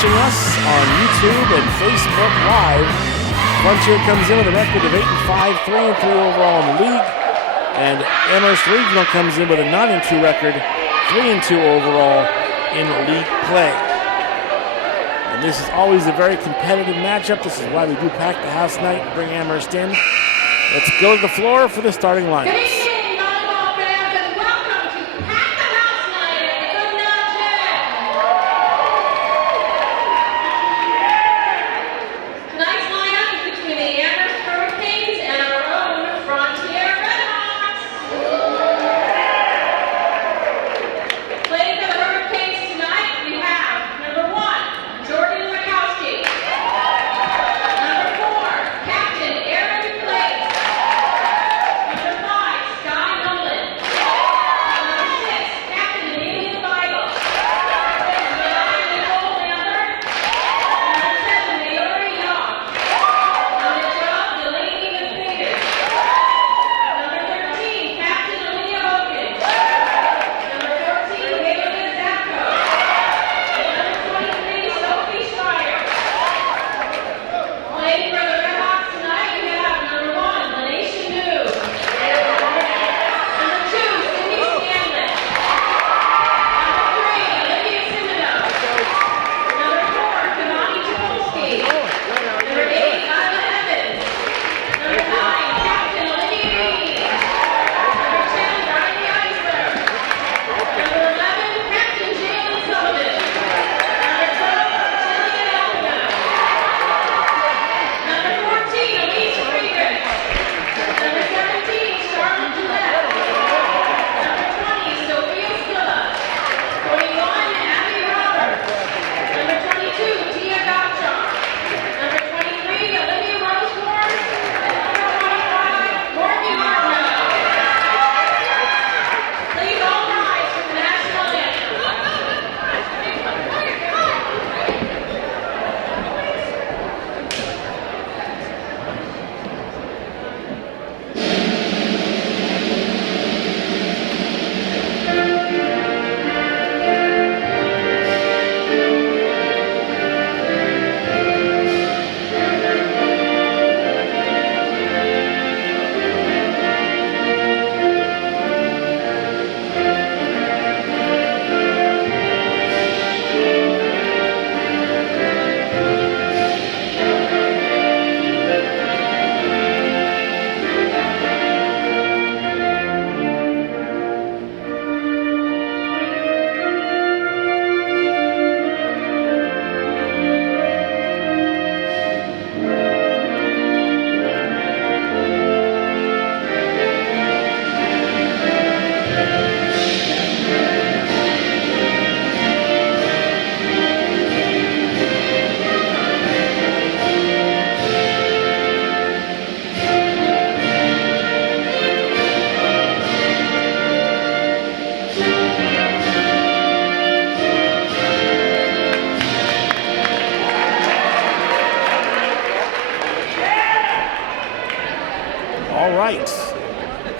watching us on YouTube and Facebook Live. Frontier comes in with a record of 8-5, 3-3 overall in the league. And Amherst Regional comes in with a 9-2 record, 3-2 overall in league play. And this is always a very competitive matchup. This is why we do pack the house night and bring Amherst in. Let's go to the floor for the starting lineups.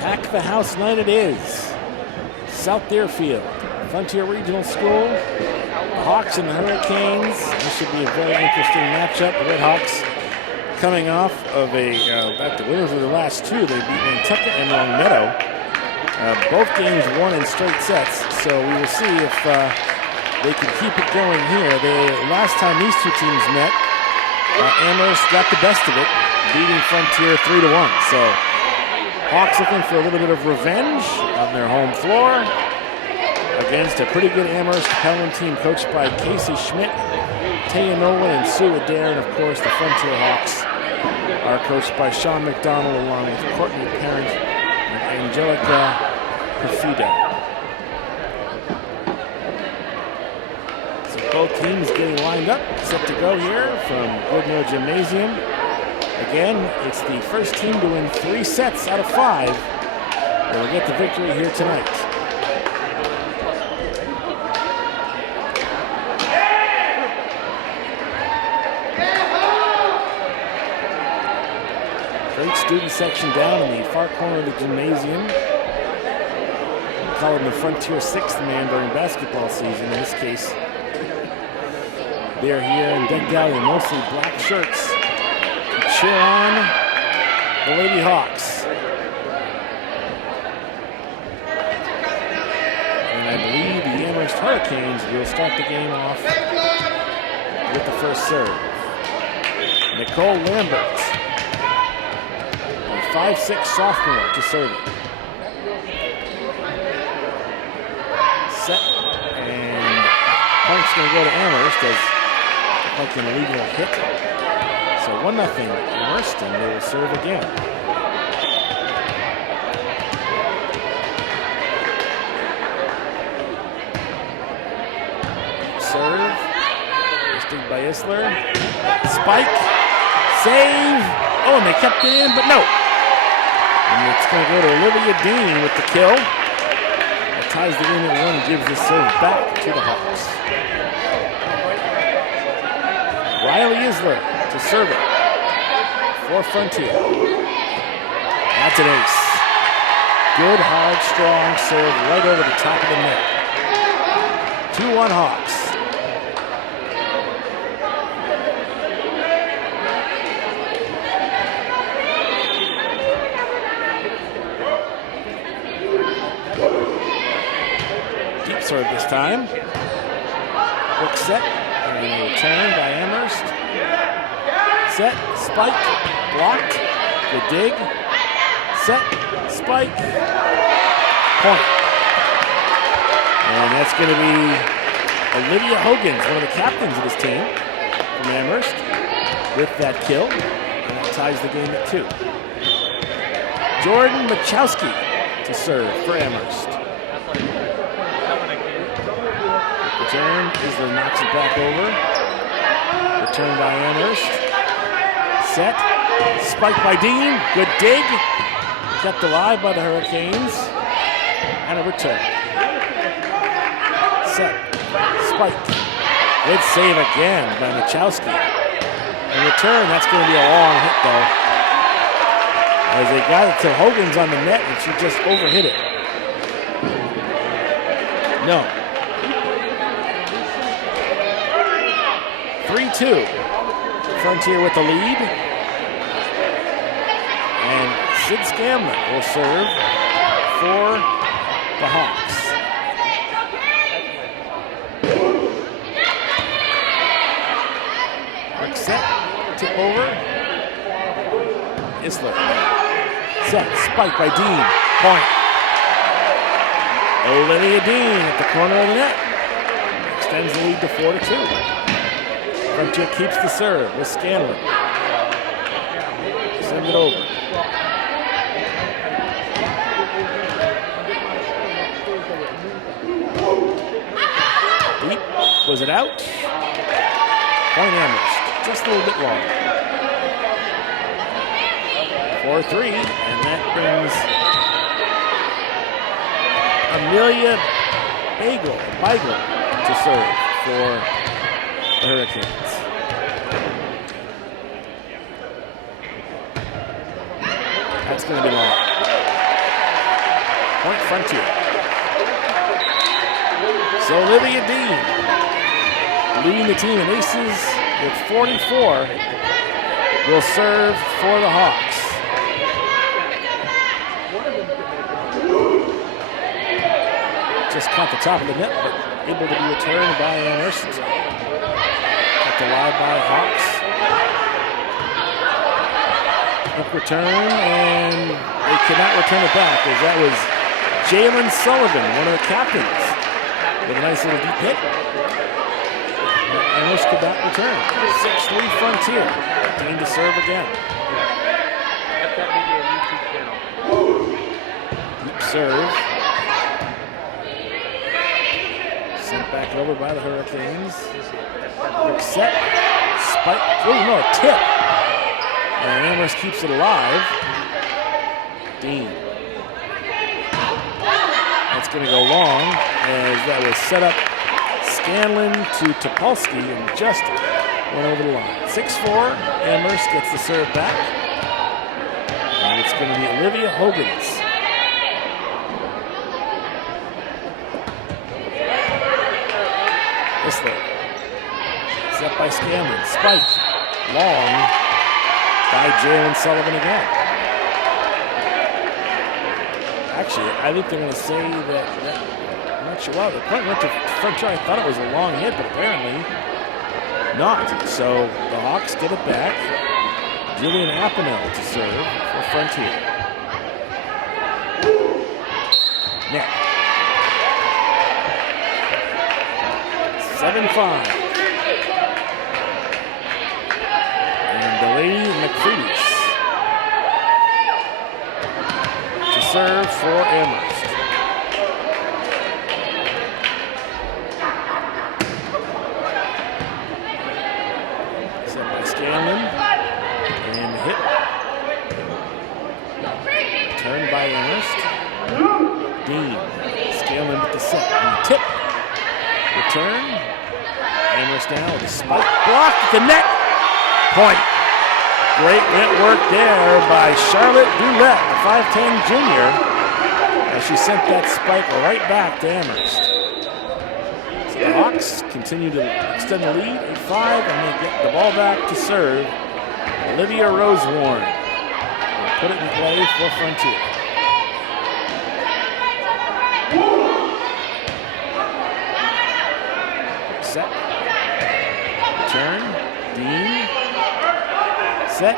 Pack the house night it is. South Deerfield, Frontier Regional School, the Hawks and the Hurricanes. This should be a very interesting matchup. The Red Hawks coming off of the winners of the last two. They beat Nantucket and Long Meadow. Both games won in straight sets, so we will see if they can keep it going here. The last time these two teams met, Amherst got the best of it, beating Frontier 3-1. So Hawks looking for a little bit of revenge on their home floor against a pretty good Amherst Pelham team coached by Casey Schmidt, Taya Nolan, and Sue Adair. And of course, the Frontier Hawks are coached by Sean McDonald along with Courtney Parent and Angelica Perfida. So both teams getting lined up, set to go here from Goodnow Gymnasium. Again, it's the first team to win 3 sets out of 5 that will get the victory here tonight. Great student section down in the far corner of the gymnasium. We call him the Frontier 6th man during basketball season. In this case, They're here in Doug Gallion, mostly black shirts, to cheer on the Lady Hawks. And I believe the Amherst Hurricanes will start the game off with the first serve. Nicole Lambert, a 5'6" sophomore, to serve it. Set, and point's going to go to Amherst as like an illegal hit. So 1-0 Amherst, and they will serve again. Serve, listed by Isler. Spike, save. Oh, and they kept it in, but no. And it's going to go to Olivia Dean with the kill. That ties the game at 1 and gives the serve back to the Hawks. Riley Isler to serve it for Frontier. That's an ace. Good, hard, strong serve right over the top of the net. 2-1 Hawks. Deep serve this time. Quick set. And a return by Amherst. Set, spike, blocked. Good dig. Set, spike, point. And that's going to be Olivia Hogan's, one of the captains of this team from Amherst, with that kill. And that ties the game at 2. Jordan Machowski to serve for Amherst. Return, Isler knocks it back over. Return by Amherst. Set, spike by Dean, good dig. Kept alive by the Hurricanes. And a return. Set, spike. Good save again by Machowski. And return, that's going to be a long hit though. As they got it to Hogan's on the net and she just overhit it. No. 3-2. Frontier with the lead. And Sid Scanlon will serve for the Hawks. Quick set. Tip over. Isler. Set. Spike by Dean. Point. Olivia Dean at the corner of the net. Extends the lead to 4-2. Frontier keeps the serve with Scanlon. Send it over. Deep. Was it out? Point Amherst. Just a little bit long. 4-3, and that brings Amelia Beigel to serve for the Hurricanes. That's going to be long. Point Frontier. So Olivia Dean, leading the team in aces with 44, will serve for the Hawks. Just caught the top of the net, but able to be returned by Amherst. Kept alive by Hawks. Quick return, and they cannot return it back, as that was Jalen Sullivan, one of the captains, with a nice little deep hit. Amherst could not return. 6-3 Frontier. Dean to serve again. Deep serve. Sent back over by the Hurricanes. Quick set. Spike. Oh, no, a tip. And Amherst keeps it alive. Dean. That's going to go long, as that was set up Scanlon to Topolsky and just went over the line. 6-4. Amherst gets the serve back. And it's going to be Olivia Hogan's. Isler. Set Scanlon. Spike. Long by Jalen Sullivan again. Actually, I think they're going to say that I'm not sure. Well, the point went to French. I thought it was a long hit, but apparently not. So the Hawks get it back. Julian Aponel to serve for Frontier. Net. 7-5. And Delaney McCreadys to serve for Amherst. Set by Scanlon. And hit. Turned by Amherst. Dean. Scanlon with the set. And the tip. Return. Amherst now with a spike. Blocked at the net. Point. Great net work there by Charlotte Dulette, a 5'10 junior, as she sent that spike right back to Amherst. So the Hawks continue to extend the lead, 8-5, and they get the ball back to serve. Olivia Rosewarne will put it in play for Frontier. Set. Return. Dean. Set.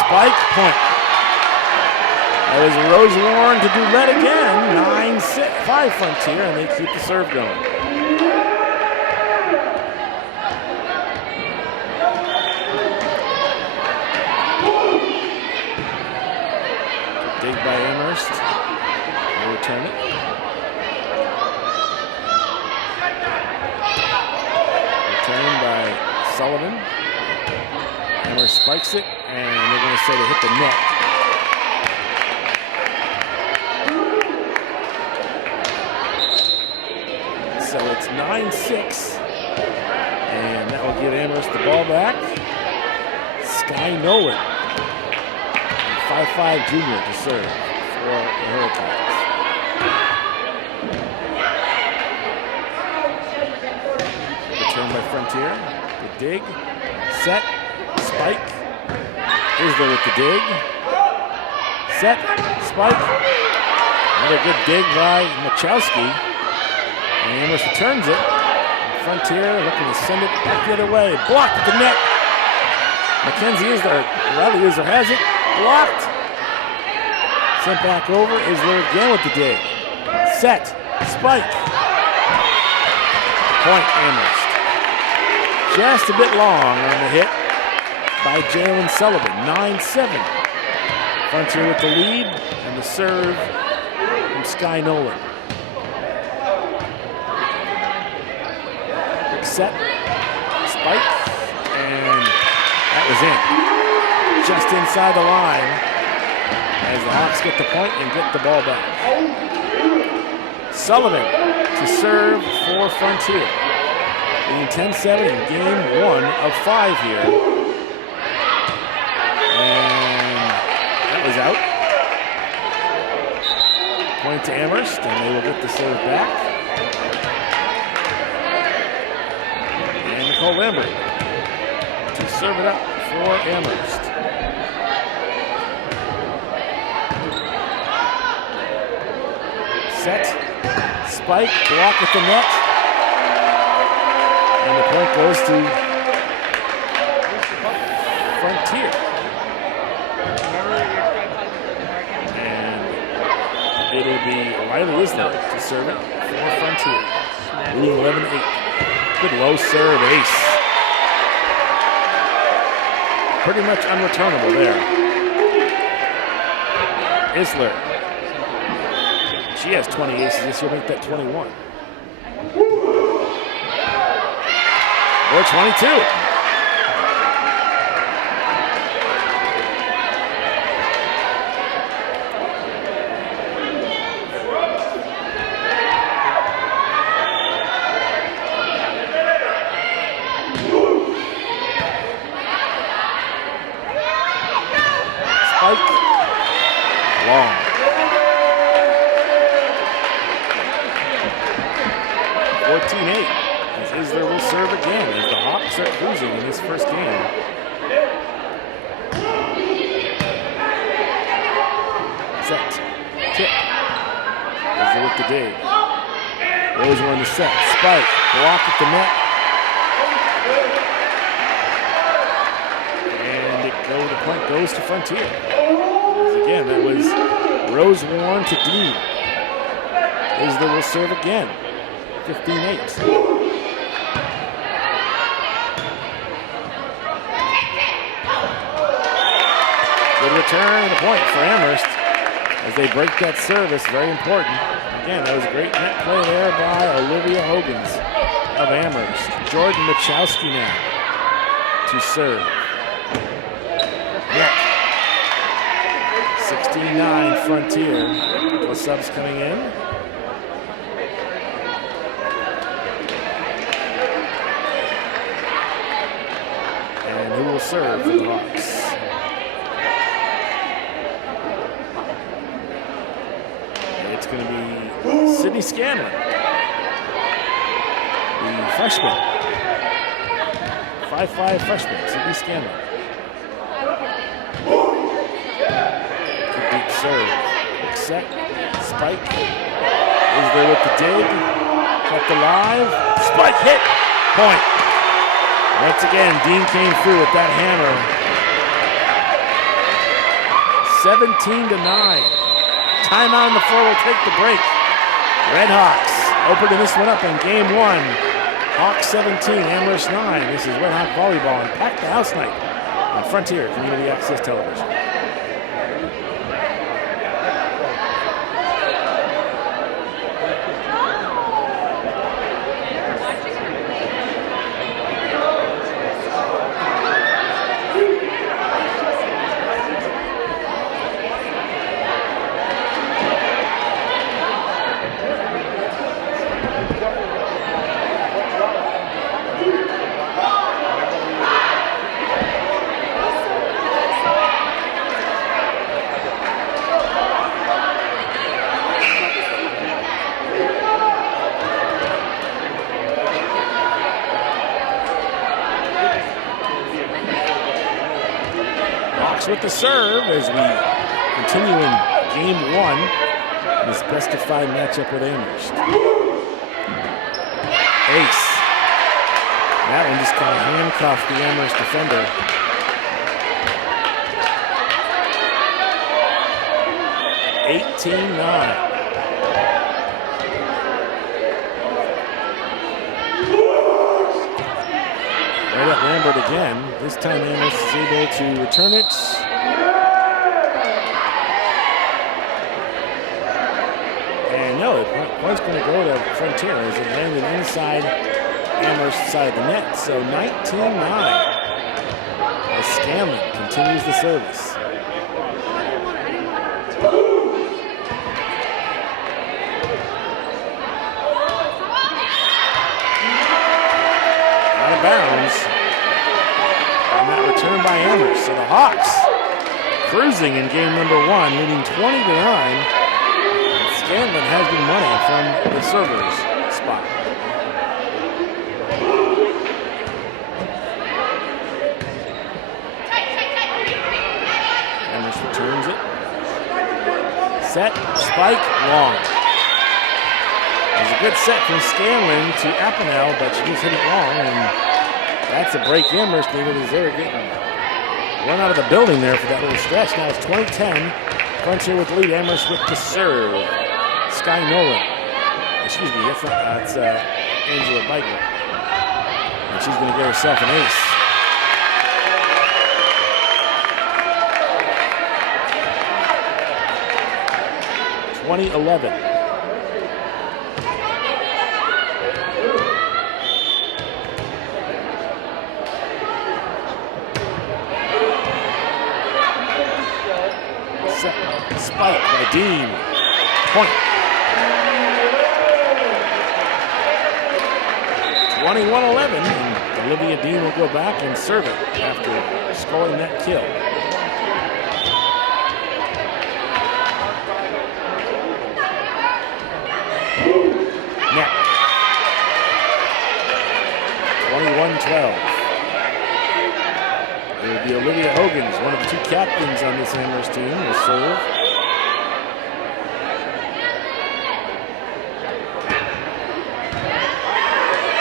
Spike. Point. That was Rosewarne to Dulette again. 9-5 Frontier, and they keep the serve going. Dig by Amherst. They'll return it. Return by Sullivan. Amherst spikes it, and they're going to say they hit the net. So it's 9-6, and that will give Amherst the ball back. Sky Nolan, 5'5 junior to serve for the Hurricanes. Return by Frontier. The dig. Set. Spike. Isler with the dig. Set. Spike. Another good dig by Machowski. And Amherst returns it. Frontier looking to send it back the other way. Blocked at the net. Mackenzie Isler. Riley Isler has it. Blocked. Sent back over. Isler again with the dig. Set. Spike. Point Amherst. Just a bit long on the hit by Jalen Sullivan. 9-7. Frontier with the lead and the serve from Sky Nolan. Set. Spike. And that was in. Just inside the line as the Hawks get the point and get the ball back. Sullivan to serve for Frontier. Leading 10-7 in game 1 of 5 here. And that was out. Point to Amherst, and they will get the serve back. And Nicole Lambert to serve it up for Amherst. Set. Spike. Block with the net. And the point goes to Frontier. And it'll be Riley Isler to serve it for Frontier. Leading 11-8. Good low serve ace. Pretty much unreturnable there. Isler. She has 20 aces this year, make that 21. Or 22. Spike. Long. 14-8. As Isler will serve again as the Hawks Hawks are cruising in this first game. Set. Tip. As they look to dig. Rose won the set. Spike. Block at the net. And the point goes to Frontier. Again, that was Rose Warren to Dean. Isler will serve again. 15-8. Good return and a point for Amherst as they break that service. Very important. Again, that was a great net play there by Olivia Hogans of Amherst. Jordan Machowski now to serve. Net. 16-9 Frontier. The subs coming in. And who will serve for the Hawks? It's going to be Sydney Scanlon, the freshman. 5'5" freshman, Sydney Scanlon. Deep serve. Set. Spike. Is there with the dig. Kept alive. Spike hit. Point. Once again, Dean came through with that hammer. 17-9. Timeout on the floor will take the break. Red Hawks opening this one up in game one. Hawks 17, Amherst 9. This is Red Hawk Volleyball and Pack the House Night on Frontier Community Access Television. With the serve as we continue in game one, this best of 5 matchup with Amherst. Ace. That one just kind of handcuffed the Amherst defender. (18-9). Right at Lambert again. This time Amherst is able to return it. And no, the point's going to go to Frontier as it landed inside Amherst's side of the net. So 19-9 as Scanlon continues the service. Out of bounds. And that return by Amherst. So the Hawks cruising in game number one, leading 20-9. Scanlon has been running from the server's spot. Amherst returns it. Set, spike, long. There's a good set from Scanlon to Apanel, but she just hit it long, and that's a break Amherst needed as they were getting run out of the building there for that little stretch. Now it's 20-10. Frontier with the lead. Amherst with the serve. Sky Nolan. Excuse me, that's Angela Biker. And she's going to get herself an ace. (20-11). Spike by Dean. Point. 21-11, and Olivia Dean will go back and serve it after scoring that kill. Net. 21-12. Olivia Hogan's, one of the 2 captains on this Amherst team, will serve.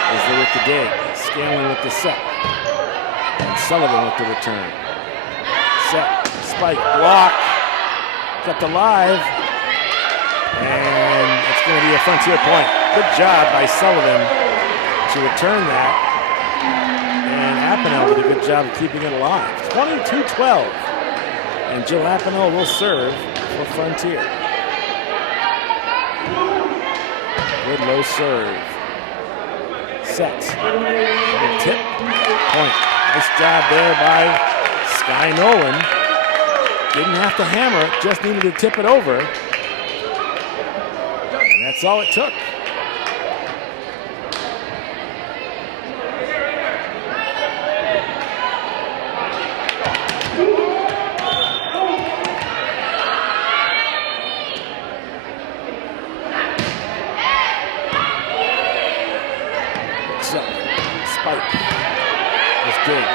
Isler with the dig. Scanlon with the set. And Sullivan with the return. Set, spike, block. Got the live. And it's going to be a Frontier point. Good job by Sullivan to return that. And Apenel did a good job of keeping it alive. 22-12. And Jill Apenel will serve for Frontier. Good low serve. Set. Good tip. Point. Nice job there by Sky Nolan. Didn't have to hammer it, just needed to tip it over. And that's all it took. Spike. That's good.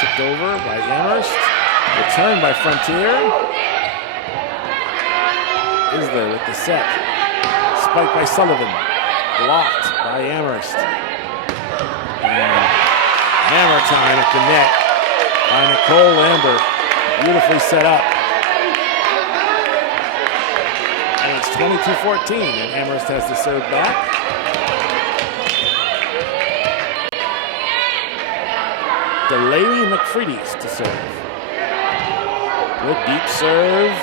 Tipped over by Amherst. Return by Frontier. Isler with the set. Spike by Sullivan. Blocked by Amherst. And hammer time at the net by Nicole Lambert. Beautifully set up. And it's 22-14, and Amherst has to serve back. Delaney McFreedy's to serve. Good deep serve.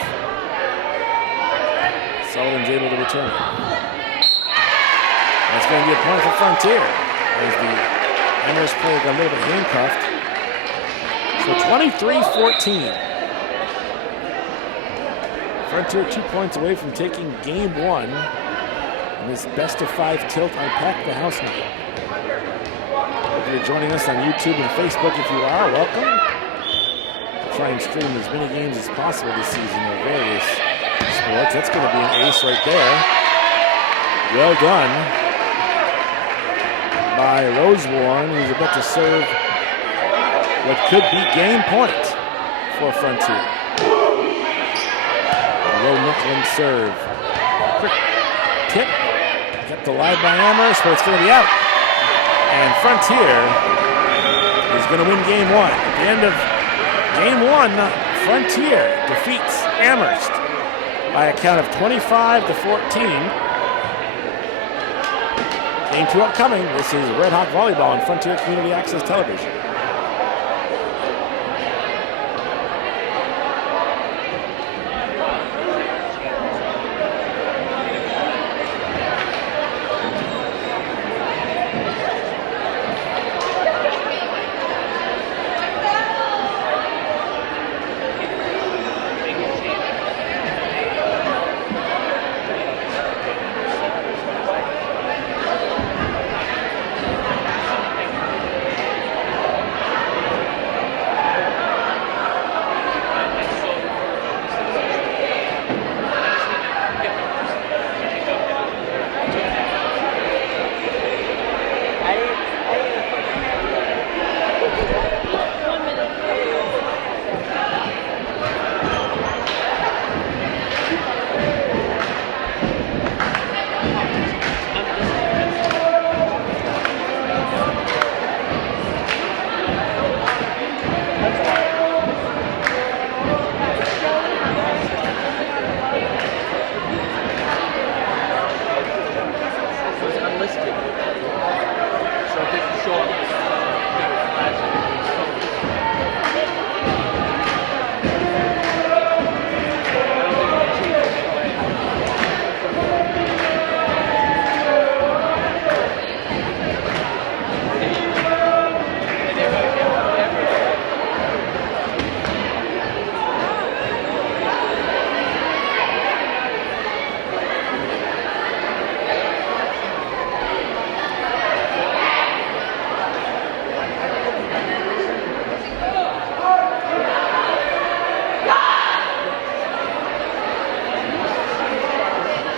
Sullivan's able to return it. That's going to be a point for Frontier as the Amherst player got a little bit handcuffed. So 23-14. Frontier 2 points away from taking game 1 in this best-of-5 tilt on Pack the House night. If you're joining us on YouTube and Facebook, if you are, welcome. I'll try and stream as many games as possible this season of various sports. That's going to be an ace right there. Well done by Rosewarne, who's about to serve what could be game point for Frontier. Low Nicklin serve. Quick tip. Kept alive by Amherst, but it's going to be out. And Frontier is going to win game 1. At the end of game 1, Frontier defeats Amherst by a count of 25-14. Game 2 upcoming. This is Red Hawk Volleyball on Frontier Community Access Television.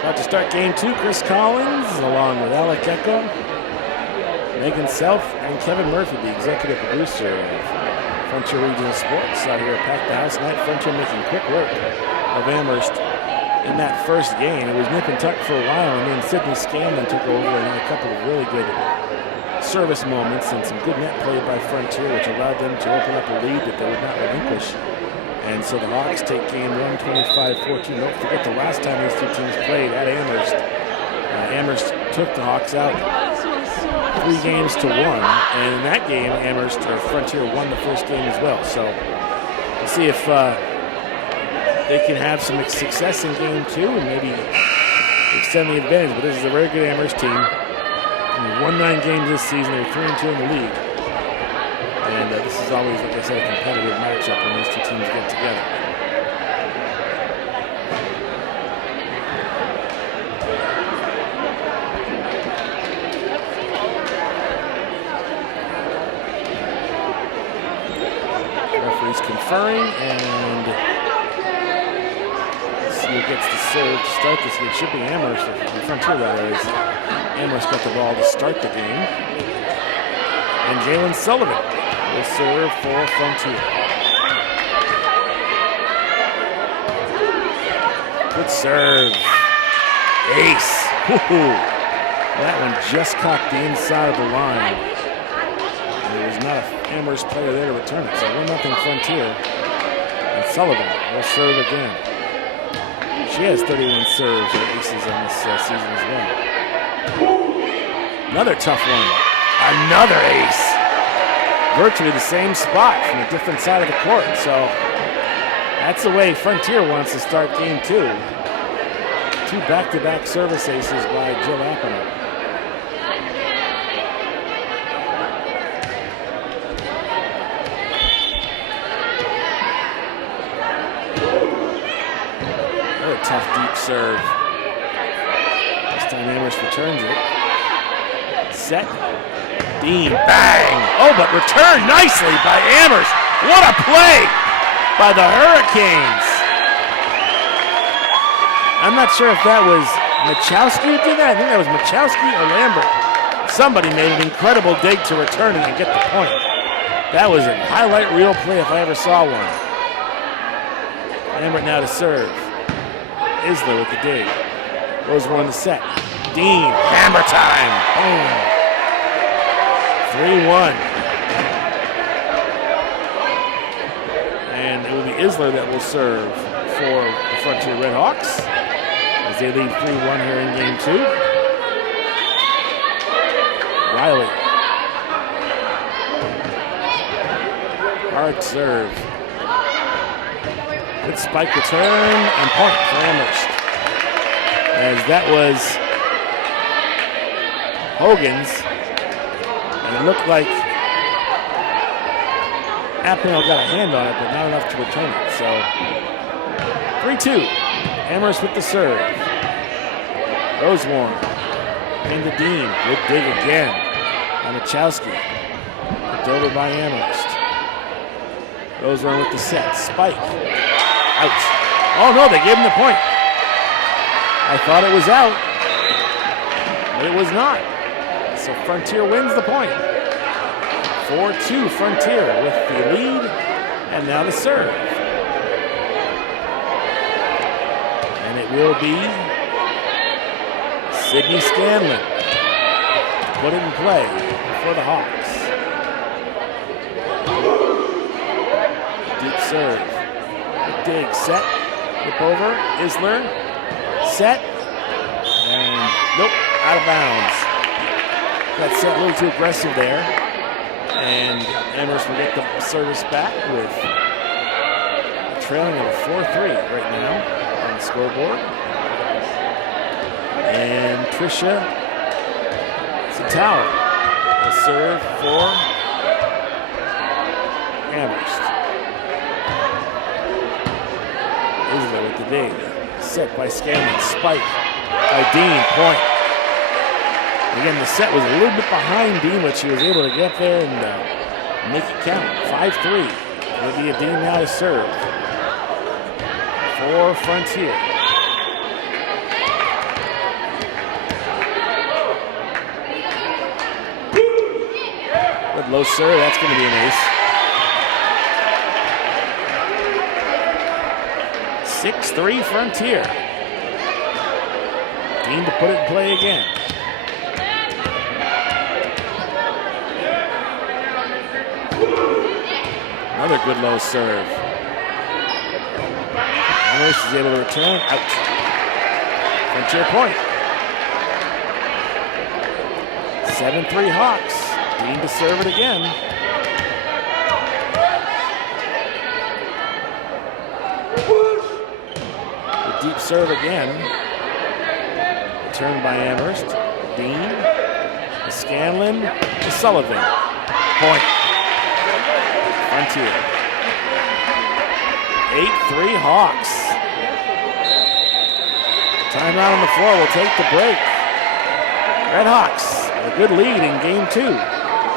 About to start game 2, Chris Collins along with Alec Echo. Megan Self and Kevin Murphy, the executive producer of Frontier Regional Sports, out here at Pack the House Night. Frontier making quick work of Amherst in that first game. It was nip and tuck for a while, and then Sydney Scanlon took over and had a couple of really good service moments and some good net play by Frontier, which allowed them to open up a lead that they would not relinquish. And so the Hawks take game 125-14. Don't forget the last time these two teams played at Amherst. Amherst took the Hawks out 3 games to 1. And in that game, Amherst or Frontier won the first game as well. So we'll see if they can have some success in game 2 and maybe extend the advantage. But this is a very good Amherst team. They've won 9 games this season. They're 3-2 in the league. And this is always, like I said, a competitive matchup when these two teams get together. Referee's conferring, and let's see who gets the serve to start this game. It should be Amherst, or Frontier rather, as Amherst got the ball to start the game. And Jalen Sullivan will serve for Frontier. Good serve. Ace. Woo-hoo. That one just caught the inside of the line. And there was not an Amherst player there to return it. So 1-0 Frontier. And Sullivan will serve again. She has 31 serves or aces on this season as well. Another tough one. Another ace. Virtually the same spot from a different side of the court. So that's the way Frontier wants to start game 2. 2 back-to-back service aces by Jill Appleman. Another tough deep serve. This time Amherst returns it. Set. Dean, bang! Oh, but returned nicely by Amherst. What a play by the Hurricanes. I'm not sure if that was Machowski who did that. I think that was Machowski or Lambert. Somebody made an incredible dig to return it and get the point. That was a highlight reel play if I ever saw one. Lambert now to serve. Isler with the dig. Rose won the set. Dean, hammer time. Boom. 3-1. And it will be Isler that will serve for the Frontier Red Hawks as they lead 3-1 here in game 2. Riley. Hard serve. Good spike return and point for Amherst. As that was Hogan's. It looked like Appel got a hand on it, but not enough to return it. So 3-2. Amherst with the serve. Rosewarne into Dean. Good dig again on Machowski. Picked over by Amherst. Rosewarne with the set. Spike. Out. Oh no, they gave him the point. I thought it was out, but it was not. So Frontier wins the point. 4-2 Frontier with the lead and now the serve. And it will be Sydney Scanlon to put it in play for the Hawks. Deep serve. Dig, set, flip over, Isler, set, and nope, out of bounds. Got set a little too aggressive there. And Amherst will get the service back with a trailing of 4-3 right now on the scoreboard. And Tricia Satawa will serve for Amherst. Isler with the dig. Set by Scanlon. Spike by Dean. Point. Again, the set was a little bit behind Dean, but she was able to get there and make it count. 5-3. Olivia Dean now to serve for Frontier. Low serve, that's going to be an ace. 6-3 Frontier. Dean to put it in play again. Another good low serve. Amherst is able to return. Out. Frontier point. 7-3 Hawks. Dean to serve it again. The deep serve again. Returned by Amherst. Dean. To Scanlon. To Sullivan. Point. Frontier. 8-3 Hawks. Timeout on the floor. We'll take the break. Red Hawks a good lead in game 2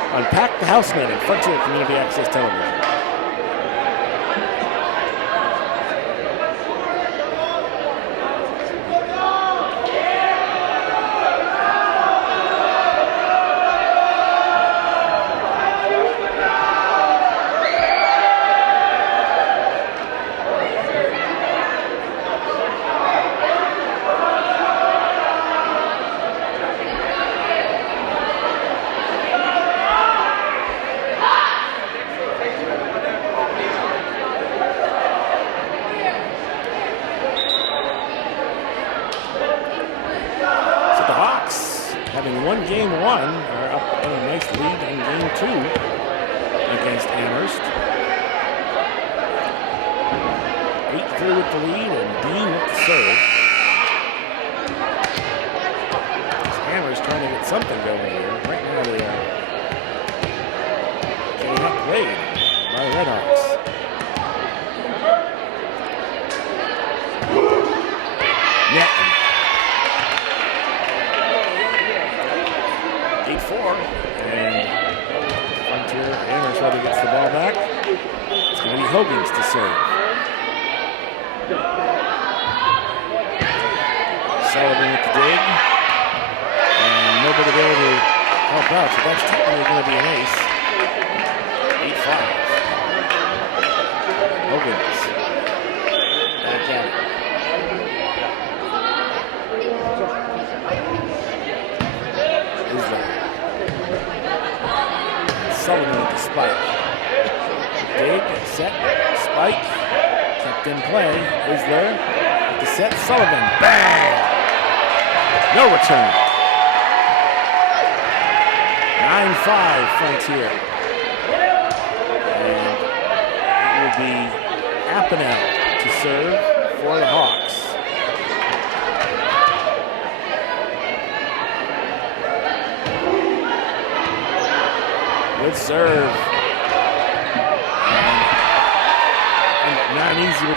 on Pack the House Net and Frontier Community Access Television.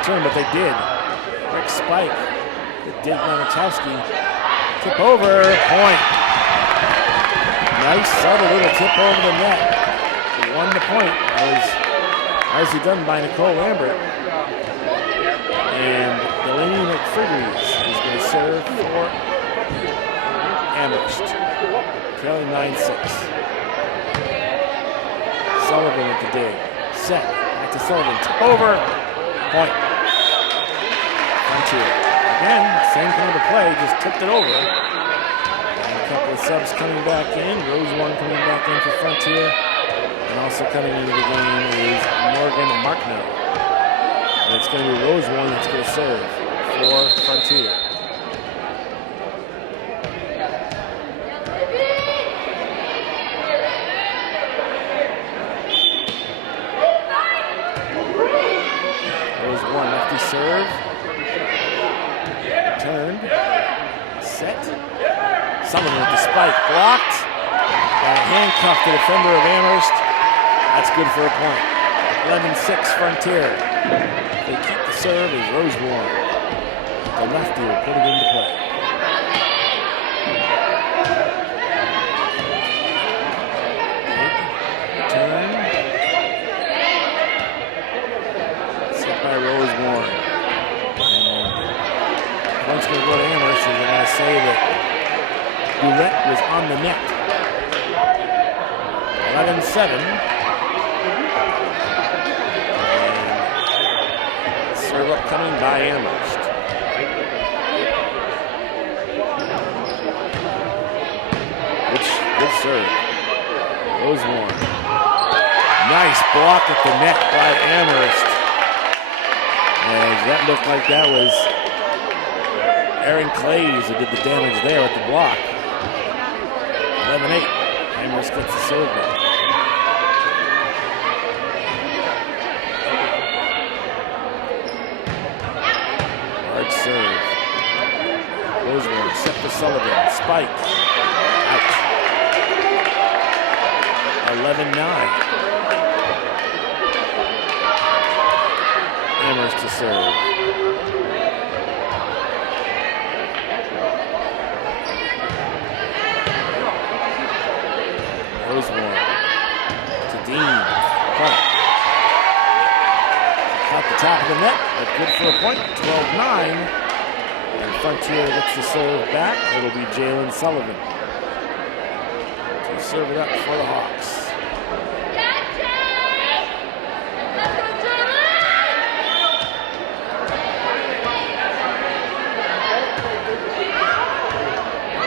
But they did. Rick Spike. Dig Manachowski. Tip over. Point. Nice subtle little tip over the net. The 1-point was nicely done by Nicole Lambert. And Delaney McFriggs is going to serve for Amherst. Trailing 9-6. Sullivan with the dig. Set. Back to Sullivan. Tip over. Point. Again, same kind of play, just tipped it over. And a couple of subs coming back in. Rose one coming back in for Frontier. And also coming into the game is Morgan Markno. And it's going to be Rose one that's going to serve for Frontier. Rose one lefty serve. Turned, set, Sullivan with the spike, blocked, and handcuffed the defender of Amherst. That's good for a point. 11-6 Frontier. They keep the serve as Rosewarne. The lefty will put it into play. Turn, set by Rosewarne. One's going to go to Amherst, and they're going to say that Roulette was on the net. 11-7. Serve up coming by Amherst. Good serve. Rosewarne. Nice block at the net by Amherst. And that looked like that was Aaron Clays who did the damage there with the block. 11-8. Amherst gets the serve back. Hard serve. Rosewarne set for Sullivan. Spike. Out. 11-9. Amherst to serve. Rosewarne to Dean. Point. Caught the top of the net, but good for a point. 12-9. And Frontier gets the serve back. It'll be Jalen Sullivan to serve it up for the Hawks.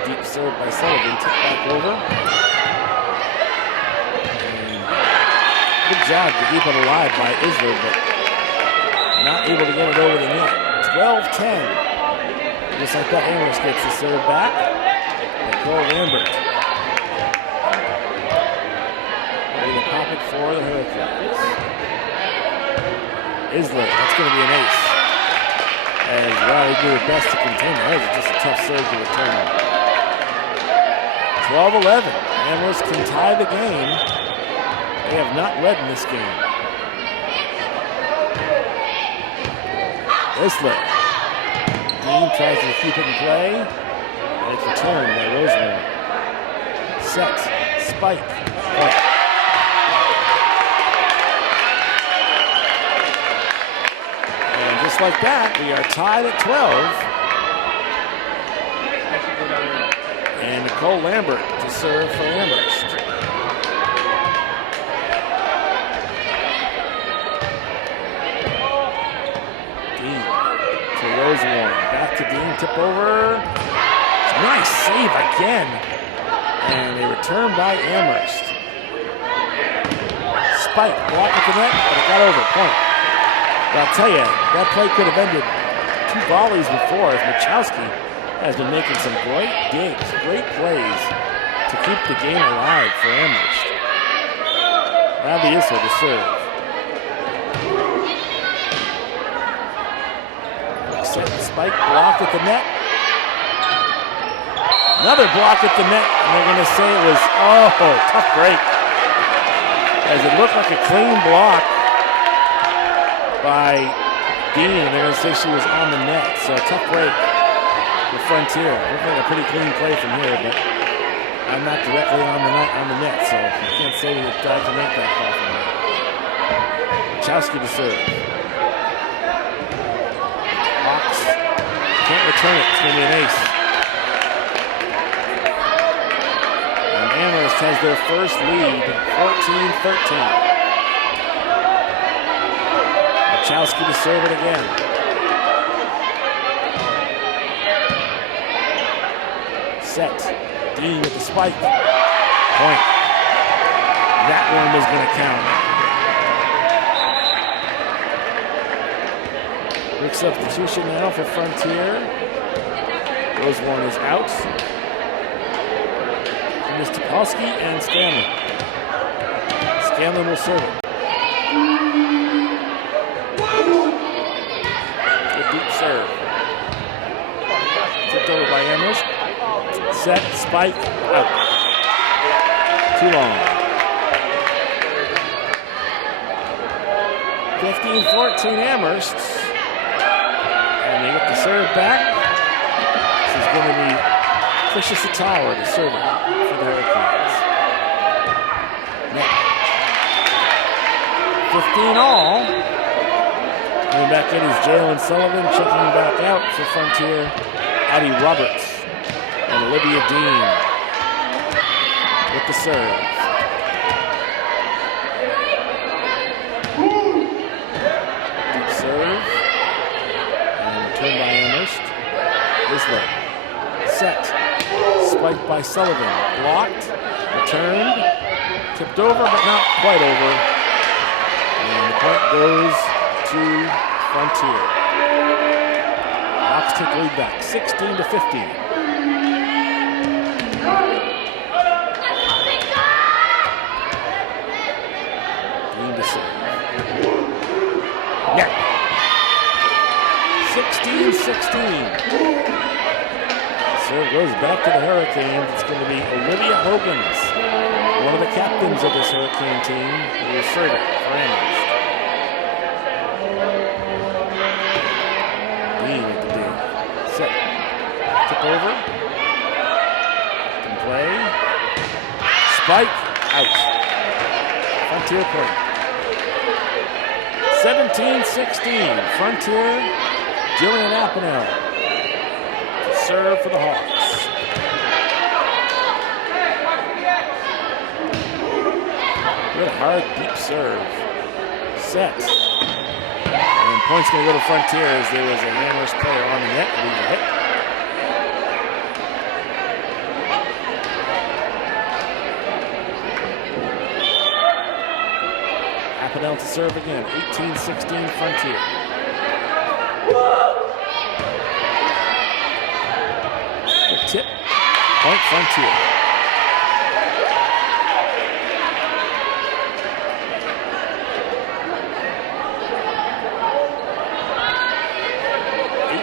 Deep serve by Sullivan, tipped back over. Good job to keep it alive by Isler, but not able to get it over the net. 12-10. Just like that, Amherst gets the serve back. Nicole Lambert. Ready to pop it for the Hurricanes. Isler, that's going to be an ace. As Riley did her best to contain it. That was just a tough serve to return. 12-11. Amherst can tie the game. They have not led in this game. Isler. Dean tries to keep it in play. And it's returned by Rosewarne. Set. Spike. Point. And just like that, we are tied at 12. And Nicole Lambert to serve for Amherst. Rosewarne. Back to Dean, tip over. Nice save again. And a return by Amherst. Spike, block at the net, but it got over. Point. But I'll tell you, that play could have ended 2 volleys before, as Machowski has been making some great digs, great plays to keep the game alive for Amherst. Bradley Isler to serve. Spike blocked at the net. Another block at the net, and they're going to say it was, tough break. As it looked like a clean block by Dean, they're going to say she was on the net. So tough break for Frontier. Looked like a pretty clean play from here, but I'm not directly on the net, so I can't say that I can make that call from her. Machowski to serve. Can't return it. It's going to be an ace. And Amherst has their first lead, 14-13. Machowski to serve it again. Set. Dean with the spike. Point. That one was going to count. Quick substitution now for Frontier. Rosewarne is out. And it's Topolsky and Scanlon. Scanlon will serve it. Good deep serve. Tipped over by Amherst. Set, spike, out. Too long. 15-14 Amherst. And they get the serve back. This is going to be Tricia Satawa to serve it for the Hurricanes. Net. 15 all. Coming back in is Jalen Sullivan, checking back out for Frontier. Addie Roberts and Olivia Dean with the serve. set. Spiked by Sullivan. Blocked. Returned. Tipped over, but not quite over. And the point goes to Frontier. Hawks take the lead back, 16-15. Green to serve. Net. 16-16. Serve goes back to the Hurricanes. It's going to be Olivia Hogans, one of the captains of this Hurricane team, who will serve it for Amherst. Dean at the dig. Set. Tip over. Can play. Spike. Out. Frontier point. 17-16. Frontier. Jillian Apanel. Serve for the Hawks. Good hard deep serve. Set. And points going to go to Frontier as there was a Amherst player on the net. Leave a hit. Apanel to serve again. 18-16 Frontier. Tip, point Frontier.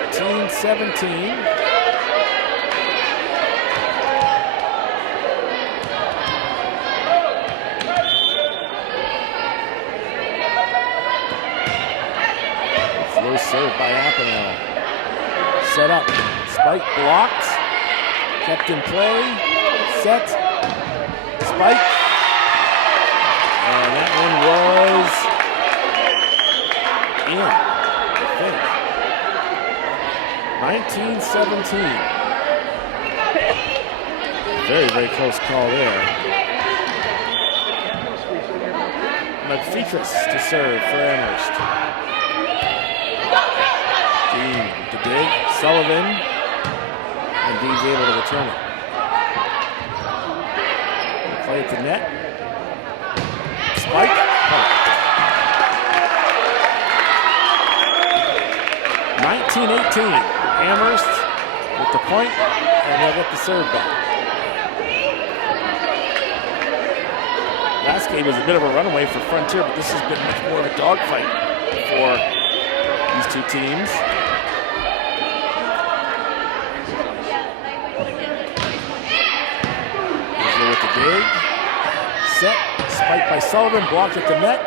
$18-17. Slow serve by Apanel. Set up, spike blocked. Kept in play, set, spike, and that one was in, I think. 19-17. Very, very close call there. McFeetris to serve for Amherst. Dean to dig, Sullivan. And Dean's able to return it. Play at the net. Spike. Point. 19-18. Amherst with the point, and they'll get the serve back. Last game was a bit of a runaway for Frontier, but this has been much more of a dogfight for these two teams. Big, set, spiked by Sullivan, blocked at the net.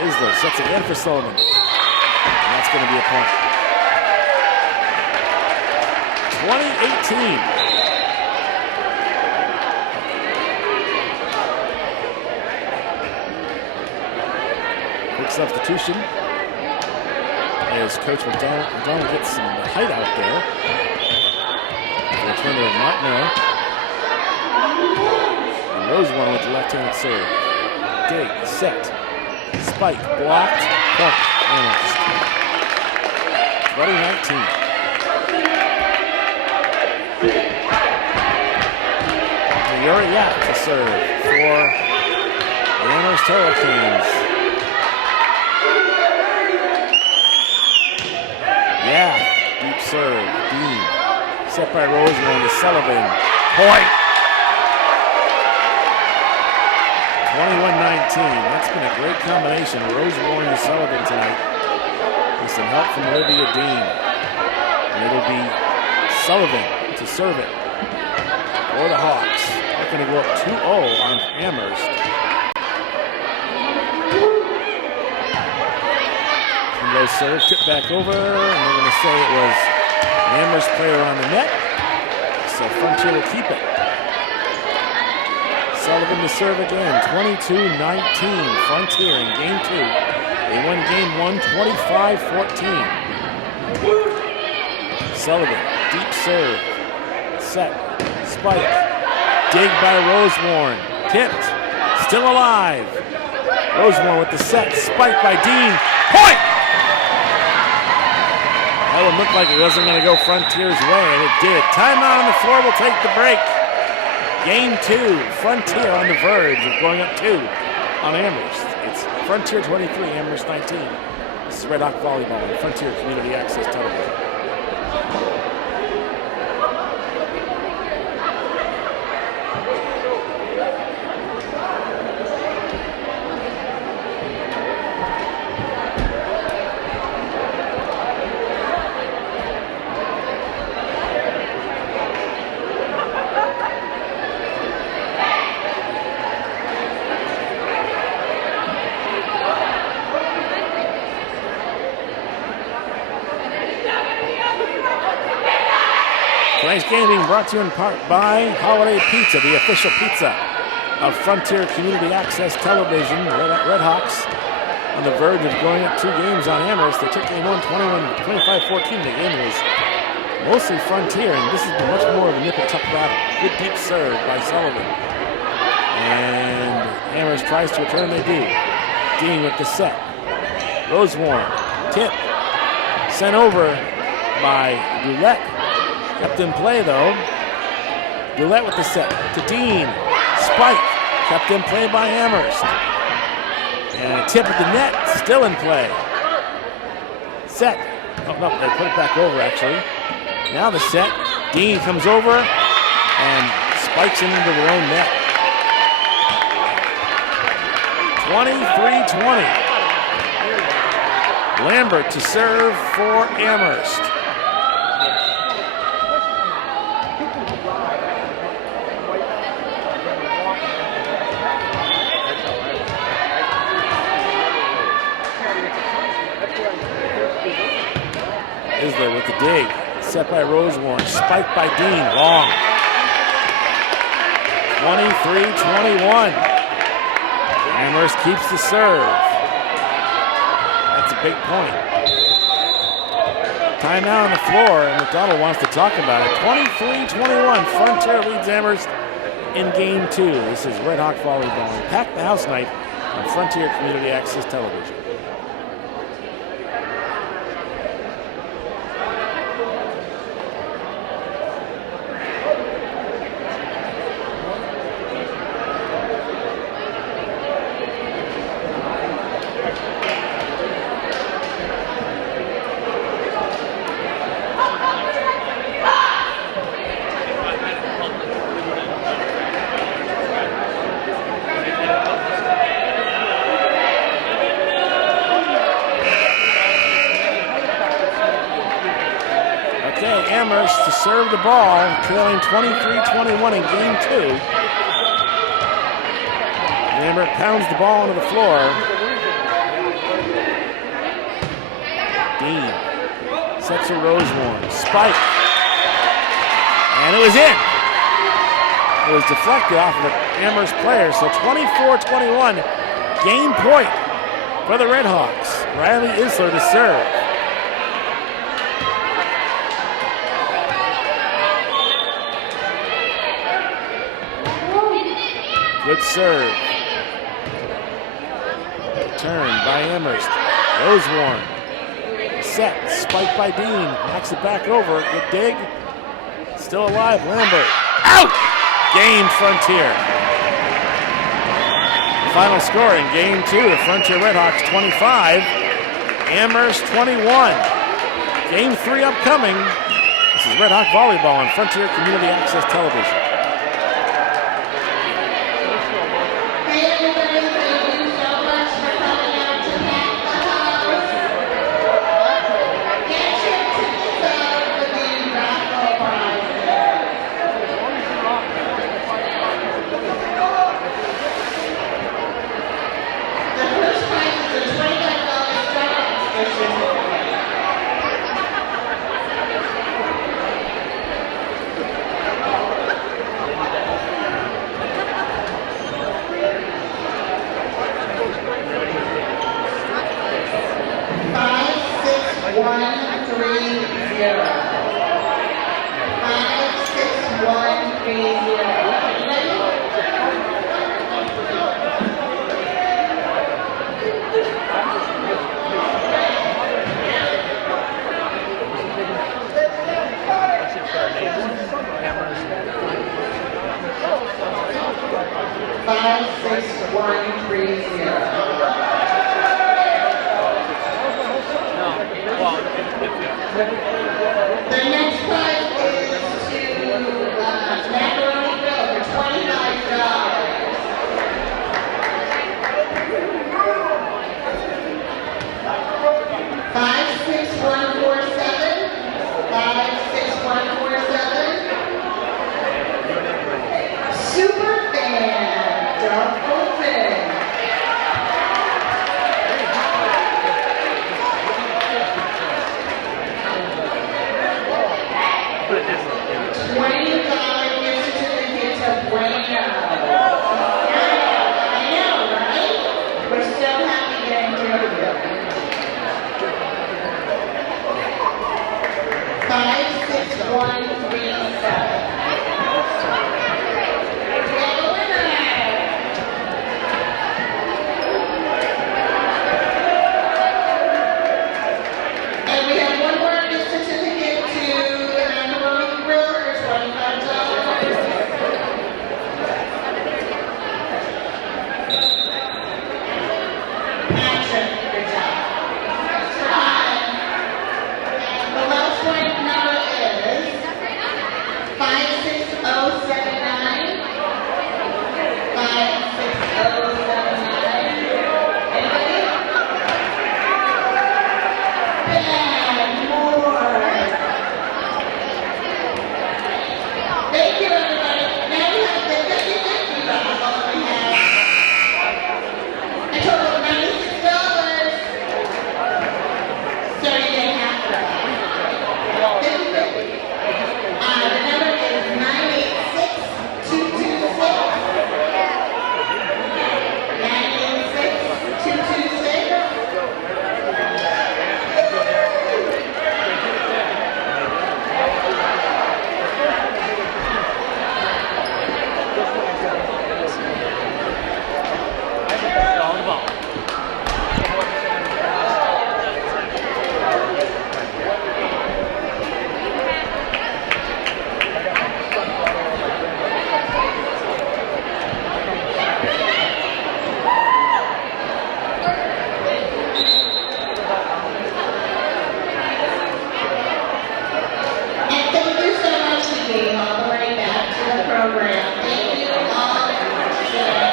Isler sets again for Sullivan. And that's going to be a point. 20-18. Quick substitution as Coach McDonald gets some height out there. The returner of Martineau. Rosewarne with the left-handed serve. Dig, set, spike, blocked, point, Amherst. 20-19. Uriat to serve for the Amherst Hurricanes. Yeah, deep serve, Dean. Set by Rosewarne to Sullivan. Point. 21-19. That's been a great combination. Rosewarne to Sullivan tonight with some help from Olivia Dean. And it'll be Sullivan to serve it for the Hawks. They're going to go up 2-0 on Amherst. And those serve, tip back over, and they're going to say it was an Amherst player on the net. So Frontier will keep it. Sullivan to serve again, 22-19, Frontier in game 2. They won game 1, 25-14. Sullivan, deep serve, set, spike, dig by Rosewarne, tipped, still alive. Rosewarne with the set, spike by Dean, point! That one looked like it wasn't going to go Frontier's way, and it did. Timeout on the floor will take the break. Game 2, Frontier on the verge of going up 2 on Amherst. It's Frontier 23, Amherst 19. This is Red Hawk Volleyball on Frontier Community Access Television. Tonight's game being brought to you in part by Holiday Pizza, the official pizza of Frontier Community Access Television. Red Hawks on the verge of going up 2 games on Amherst. They took game 1, 25-14. The game was mostly Frontier, and this has been much more of a nip-and-tuck battle. Good deep serve by Sullivan. And Amherst tries to return, they do. Dean with the set. Rosewarm, tip, sent over by Roulette. Kept in play, though. Roulette with the set to Dean. Spike. Kept in play by Amherst. And a tip at the net. Still in play. Set. Oh, no, they put it back over, actually. Now the set. Dean comes over and spikes it into their own net. 23-20. Lambert to serve for Amherst. Isler with the dig. Set by Rosewarm. Spiked by Dean. Long. 23-21. Amherst keeps the serve. That's a big point. Timeout on the floor, and McDonald wants to talk about it. 23-21. Frontier leads Amherst in game 2. This is Red Hawk Volleyball. Pack the house night on Frontier Community Access Television. Amherst to serve the ball, trailing 23-21 in game 2. Lambert pounds the ball onto the floor. Dean sets a Rosewarm. Spike. And it was in. It was deflected off of the Amherst player, so 24-21. Game point for the Red Hawks. Riley Isler to serve. Good serve. Turn by Amherst. Rosewarm. Set. Spike by Dean. Knocks it back over. Good dig. Still alive. Lambert. Out! Game Frontier. Final score in game 2. The Frontier Red Hawks 25. Amherst 21. Game 3 upcoming. This is Red Hawk Volleyball on Frontier Community Access Television. The next prize is to Macaroni Grill for $25. 56147. 56147. Super fan, Doug Fulton. $20 gift certificate to Bueno. I know, right? We're so happy getting to you. 56137. And we have one more gift certificate to Macaroni Grill for $25. Patrick, good job. The last one number is 56079. 56079. Anybody? And more. Thank you, everybody. Now we have the 50/50 raffle. We have a total of $96. So you get half of that. 50/50. The number is 986226. 986226. And thank you so much for being all the way back to the program. Thank you all today.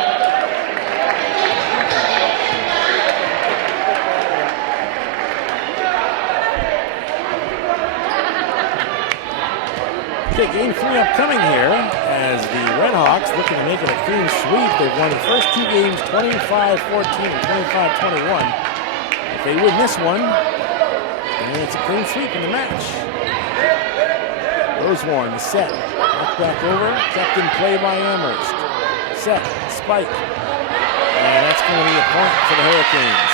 Okay, game 3 upcoming here as the Red Hawks looking to make it a clean sweep. They've won the first 2 games 25-14 and 25-21. If they win this one, then it's a clean sweep in the match. Rosewarren, the set. Knocked back over, kept in play by Amherst. Set, spike. And that's going to be a point for the Hurricanes.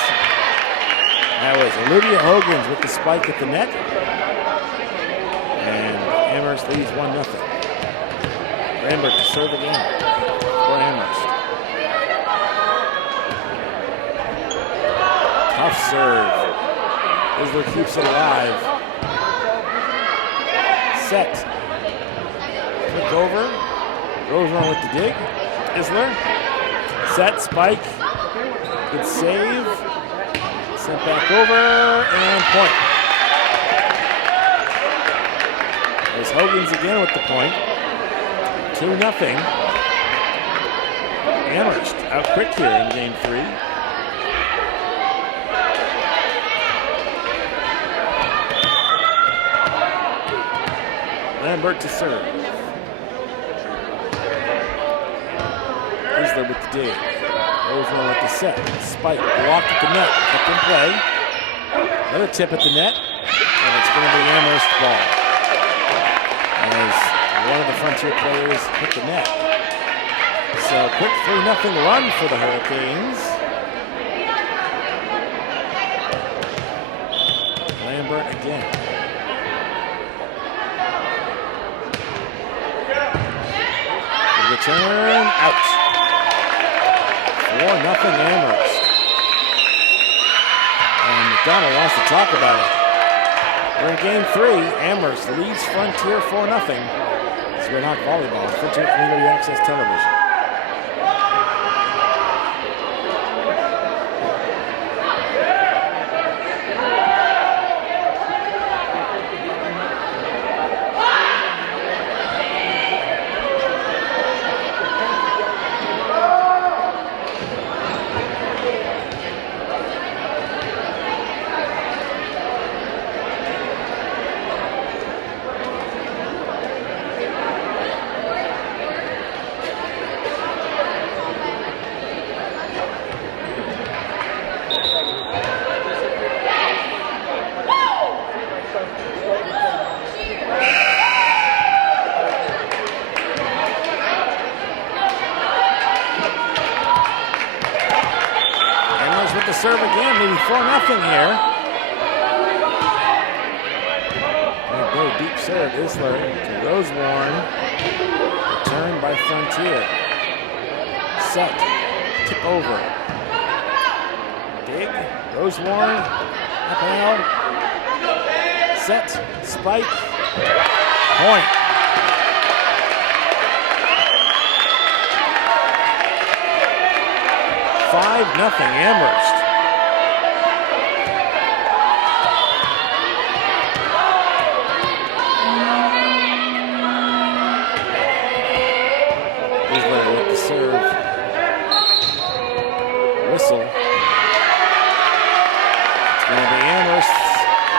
That was Olivia Hogan's with the spike at the net. And Amherst leads 1-0. Lambert to serve again for Amherst. Tough serve. Isler keeps it alive. Set. Flick over. Rosewarren with the dig. Isler. Set, spike. Good save. Sent back over and point. There's Hogan's again with the point. 2-0. Amherst out quick here in game 3. Lambert to serve. Isler with the dig. Rosewarren with the set. Spike blocked at the net. Kept in play. Another tip at the net. And it's going to be Amherst ball. As one of the Frontier players hit the net. So quick 3-0 run for the Hurricanes. Lambert again. Return out. 4-0 Amherst. And McDonald wants to talk about it. We're in game 3. Amherst leads Frontier 4-0. It's Red Hawk Volleyball, Frontier Community Access Television. serve again, maybe 4-0 here. And go deep serve, Isler to Rosewarn. Return by Frontier. Set, tip over. Dig, Rosewarn, up and out. Set, spike, point. 5-0 Amherst. Isler with the serve. Whistle. It's going to be Amherst's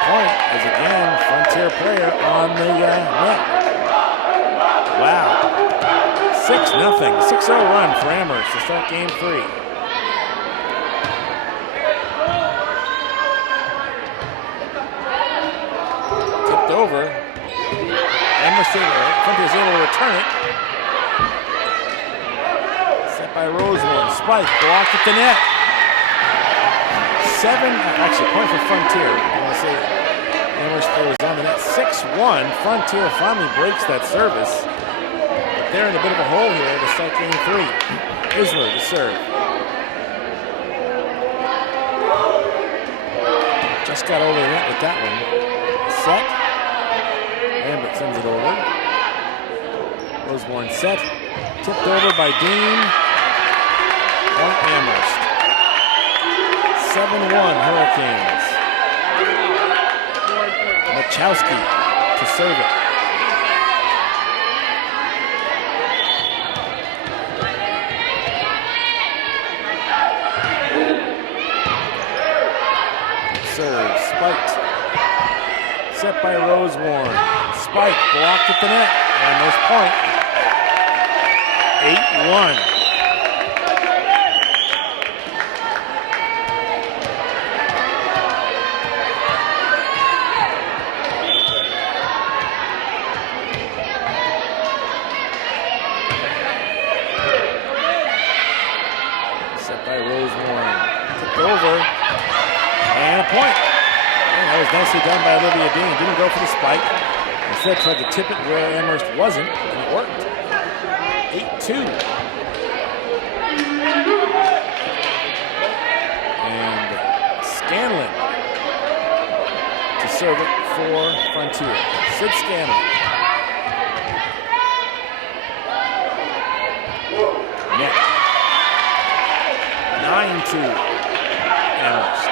point as again, Frontier player on the net. Wow. 6-0. 6-0 run for Amherst to start game 3. Over. Amherst Frontier's able to return it. Set by Rosewarn. Spike blocked at the net. 7, actually point for Frontier. I want to say Amherst was on the net. 6-1. Frontier finally breaks that service. But they're in a bit of a hole here to start game 3. Isler to serve. Just got over the net with that one. Set. Lambert sends it over. Rosewarn set. Tipped over by Dean. Point Amherst. 7-1 Hurricanes. Machowski to serve it. Serve, spiked. Set by Rosewarn. Spike blocked at the net. Amherst point. 8-1. Set by Rosewarn. Tipped over. And a point. That was nicely done by Olivia Dean. Didn't go for the spike. Instead tried to tip it where Amherst wasn't, and it worked. 8-2. And Scanlon to serve it for Frontier. Sid Scanlon. Net. 9-2 Amherst.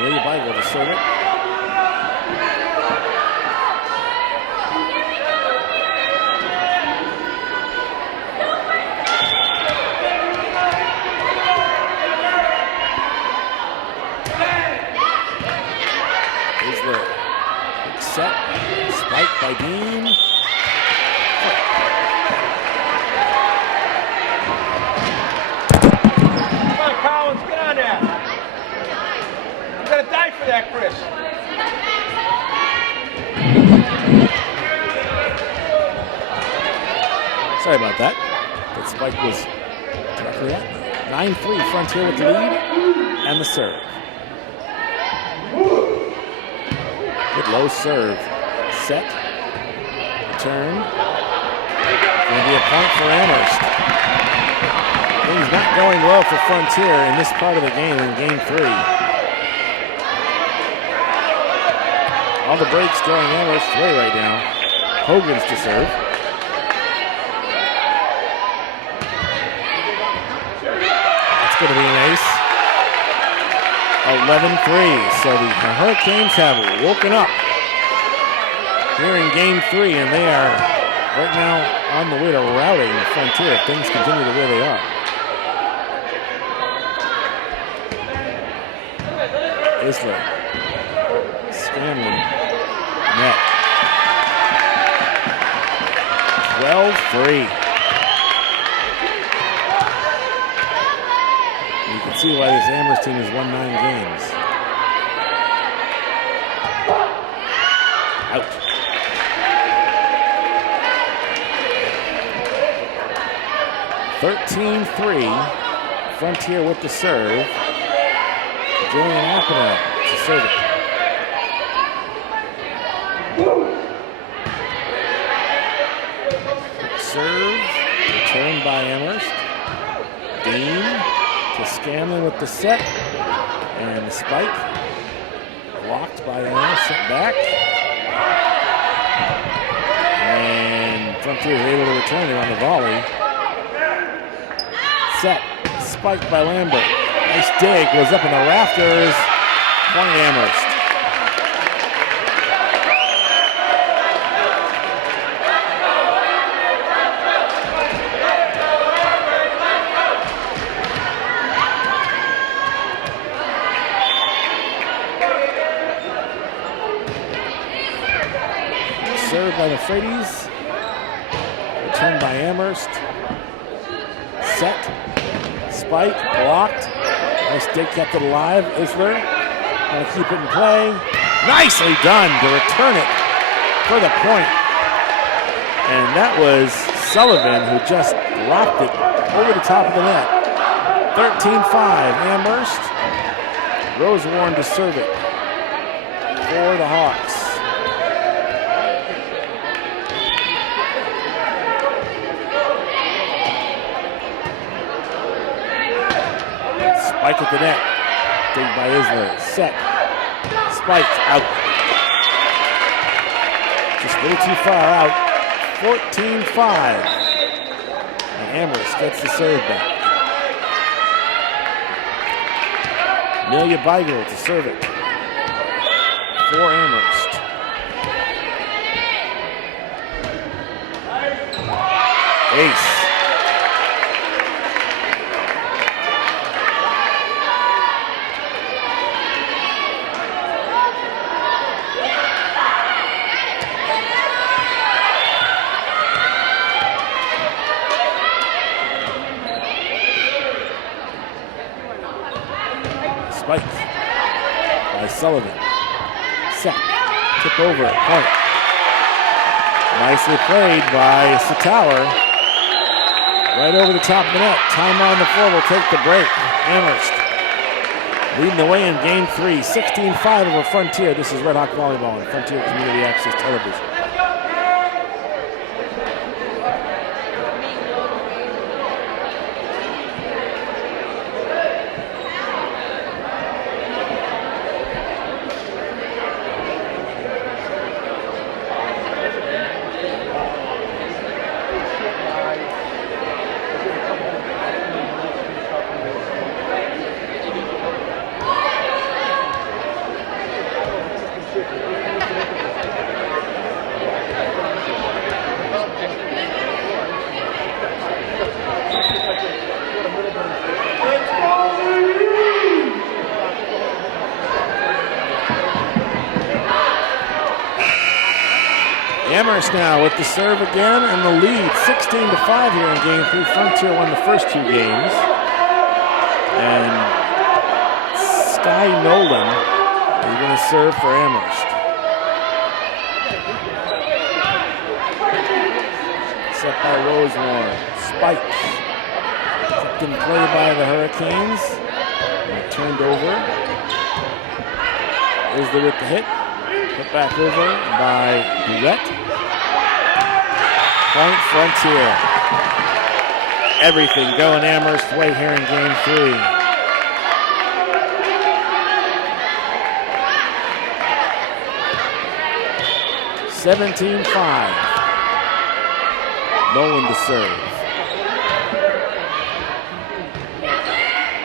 William Bible to serve it. Isler. Set. Spike by Dean. Come on, Collins, get on there. You gotta die for that, Chris. Sorry about that. That spike was directly at 9-3 Frontier with the lead and the serve. Good low serve. Set. Return. Going to be a point for Amherst. Things not going well for Frontier in this part of the game in game 3. All the breaks going Amherst's way right now. Hogan's to serve. That's going to be an ace. 11-3. So the Hurricanes have woken up here in game 3, and they are right now on the way to routing Frontier if things continue the way they are. Isler. Scanlon. Net. 12-3. You can see why this Amherst team has won 9 games. Out. 13-3. Frontier with the serve. Julian Appel to serve it. Serve, returned by Amherst. Dean to Scanlon with the set. And the spike. Blocked by Amherst, sent back. And Frontier is able to return it on the volley. Set, spiked by Lambert. Nice dig, goes up in the rafters. Point Amherst. Served by the Frades. Returned by Amherst. Set. Spike. Blocked. Nice dig, kept it alive. Isler. Gonna keep it in play. Nicely done to return it for the point. And that was Sullivan who just dropped it over the top of the net. 13-5. Amherst. Rosewarne to serve it for the Hawks. Spike at the net. Dig by Isler. Set. Spike out. Just a little too far out. 14-5. And Amherst gets the serve back. Amelia Beigel to serve it for Amherst. Ace. Spike by Sullivan. Set. Tip over at point. Nicely played by Sitauer. Right over the top of the net. Time on the floor will take the break. Amherst leading the way in game 3. 16-5 over Frontier. This is Red Hawk Volleyball on Frontier Community Access Television. Amherst now with the serve again and the lead, 16-5 here in game 3. Frontier won the first 2 games. And Sky Nolan is going to serve for Amherst. Set by Rosewarne. Spike. Kept in play by the Hurricanes. And turned over. Isler with the hit. Put back over by Duet. Point Frontier. Everything going Amherst way here in game 3. $17-5. Nolan to serve.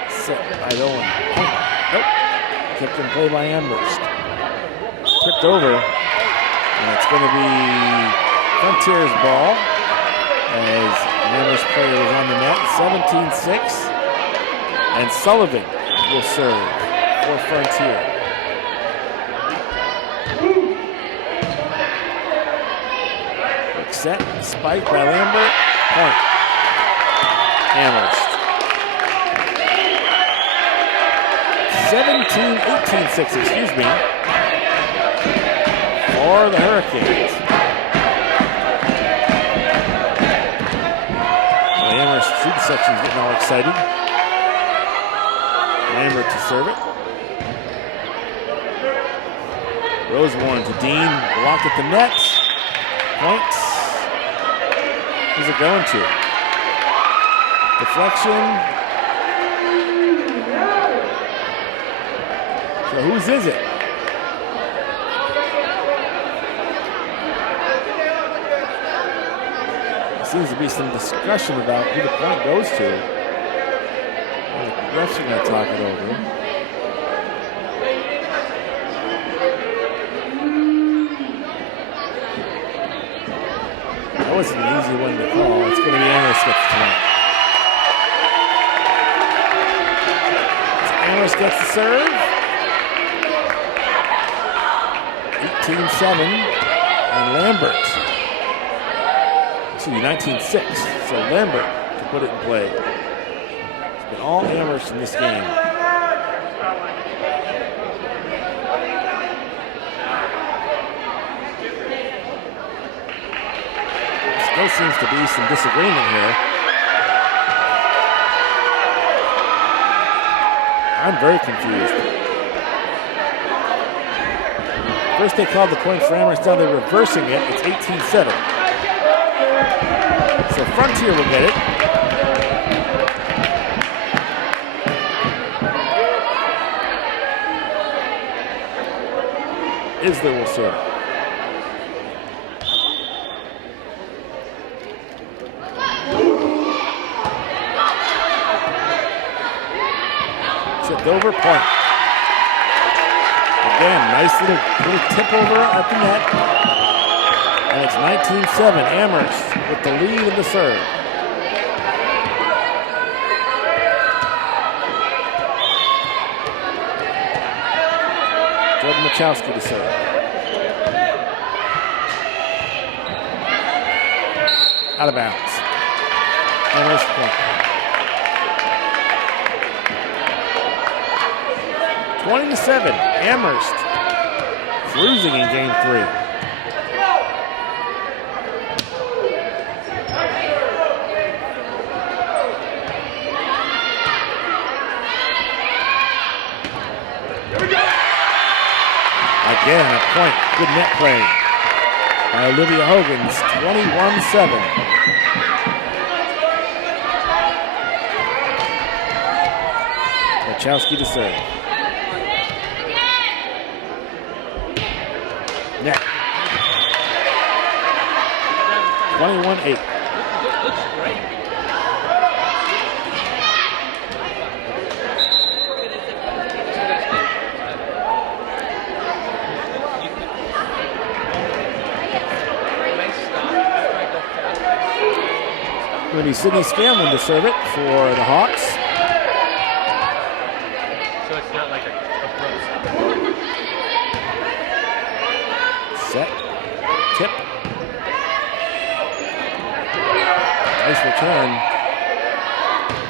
Set by Nolan. Nope. Kept in play by Amherst. Tipped over. And it's going to be Frontier's ball as Amherst player was on the net. 17-6. And Sullivan will serve for Frontier. Set, spike by Lambert, point. Amherst. 18-6, excuse me, for the Hurricanes. So Amherst should section's getting all excited. Lambert to serve it. Rosewarn to Dean, blocked at the net. Points. Who's it going to? Deflection. So whose is it? There seems to be some discussion about who the point goes to. The refs are going to talk it over. That wasn't an easy one to call. It's going to be Amherst gets tonight. So Amherst gets the serve. 18-7. And Lambert. Excuse me, 19-6. So Lambert to put it in play. It's been all Amherst in this game. Still seems to be some disagreement here. I'm very confused. First they called the point for Amherst, now they're reversing it. It's 18-7. So Frontier will get it. Isler will serve. Over point. Again, nice little tip over at the net. And it's 19-7. Amherst with the lead in the serve. Jordan Machowski to serve. Out of bounds. Amherst point. 20-7, Amherst cruising in game 3. Again, a point, good net play by Olivia Hogan's, 21-7. Wachowski to serve. Net. 21-8. Looks great. Going to be Sydney Scanlon to serve it for the Hawks. So it's not like a pro. Set. Tip. Nice return.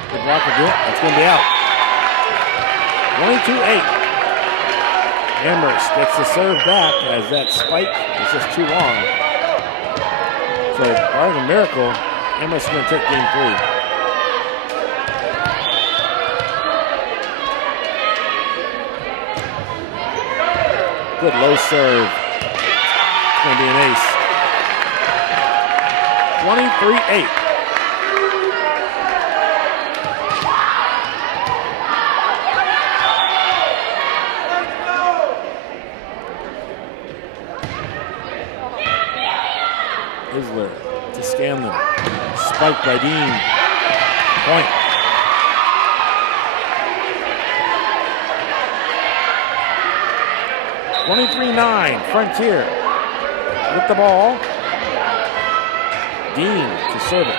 Good block again. That's going to be out. 22-8. Amherst gets the serve back as that spike is just too long. So, bargain miracle. Amherst is going to take game 3. Good low serve. It's going to be an ace. 23-8. Isler to Scanlon. Spike by Dean. Point. (23-9) Frontier with the ball. Dean to serve it.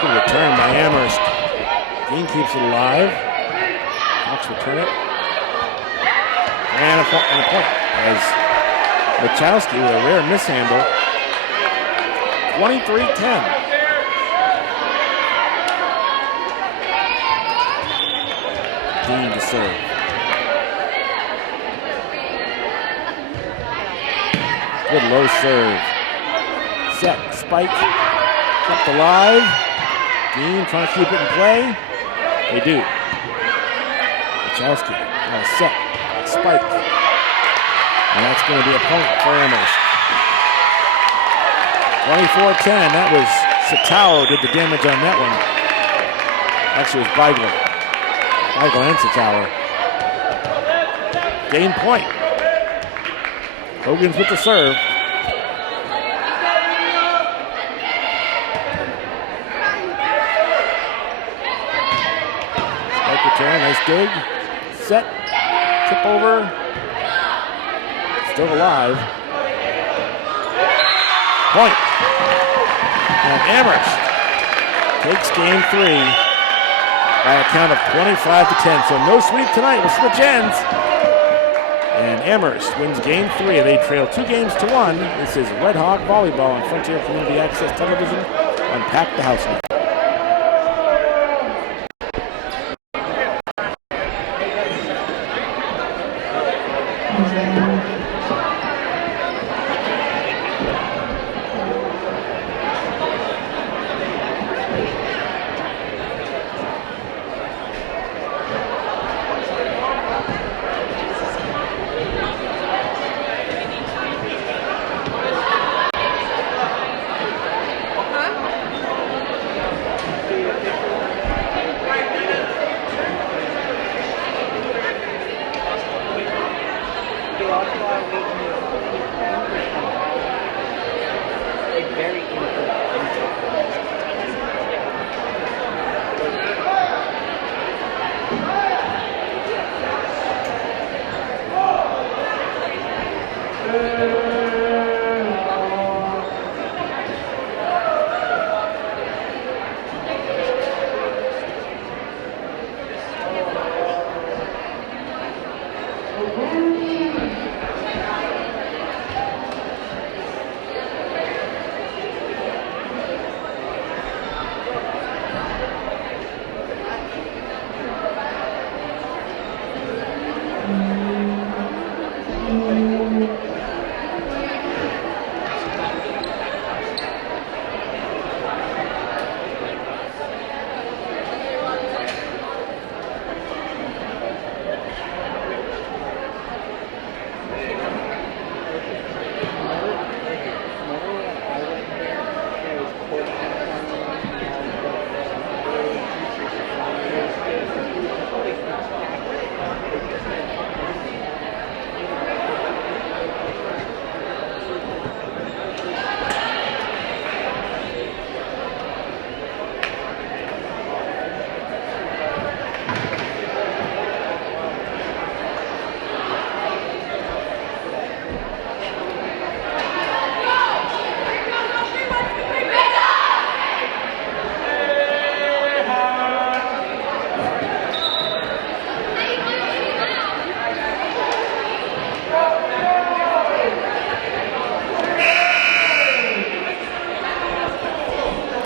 Good return by Amherst. Dean keeps it alive. Hawks return it. And a point as Wachowski with a rare mishandle. 23-10. Dean to serve. Good low serve. Set, spike, kept alive. Dean trying to keep it in play. They do. Wachowski, now set, spike. And that's going to be a point for Amherst. 24-10, that was Satao did the damage on that one. Actually, it was Beigel. Beigel and Satao. Game point. Hogan's with the serve. Spike return, nice dig. Set, tip over. Still alive. Point. And Amherst takes game 3 by a count of 25-10. So no sweep tonight. We'll switch ends. And Amherst wins game 3. They trail 2-1. This is Red Hawk Volleyball on Frontier Community Access Television on Pack the House.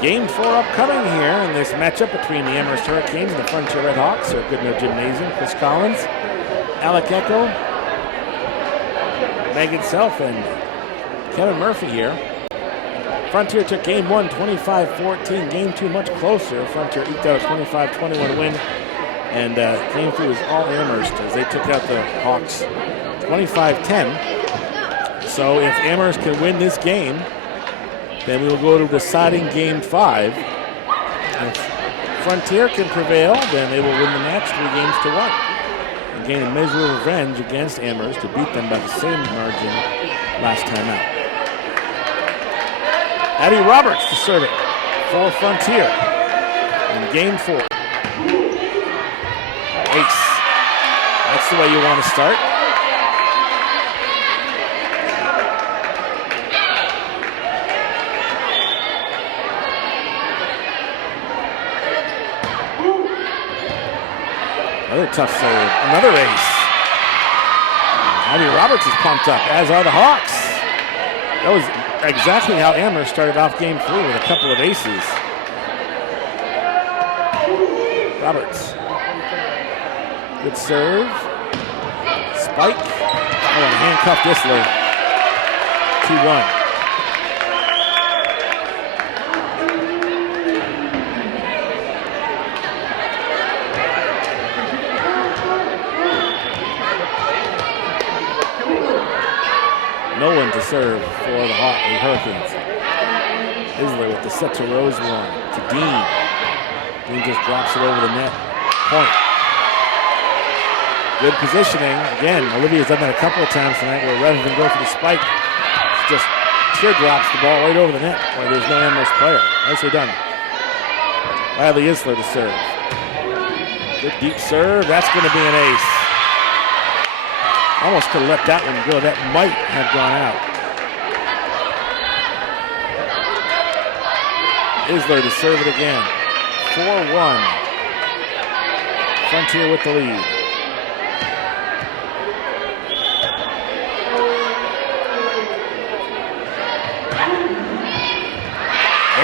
Game 4 upcoming here in this matchup between the Amherst Hurricanes and the Frontier Red Hawks, or Goodnow Gymnasium. Chris Collins, Alec Echo, Megan Self, and Kevin Murphy here. Frontier took game 1, 25-14. Game 2 much closer. Frontier eked out a 25-21 win. And game 3 was all Amherst as they took out the Hawks 25-10. So if Amherst can win this game, then we will go to deciding game 5. If Frontier can prevail, then they will win the match 3-1 and gain a measure of revenge against Amherst to beat them by the same margin last time out. Addie Roberts to serve it for Frontier in game 4. Ace. That's the way you want to start. Another tough serve. Another ace. Addie Roberts is pumped up, as are the Hawks. That was exactly how Amherst started off game 3 with a couple of aces. Roberts. Good serve. Spike. Oh, and handcuffed Isler. 2-1. No one to serve for the Hurricanes. Isler with the set to Rosewarne, to Dean. Dean just drops it over the net. Point. Good positioning. Again, Olivia's done that a couple of times tonight where rather than go for the spike, she just teardrops the ball right over the net where there's no Amherst player. Nicely done. Riley Isler to serve. Good deep serve. That's going to be an ace. Almost could have let that one go. That might have gone out. Isler to serve it again. 4-1. Frontier with the lead.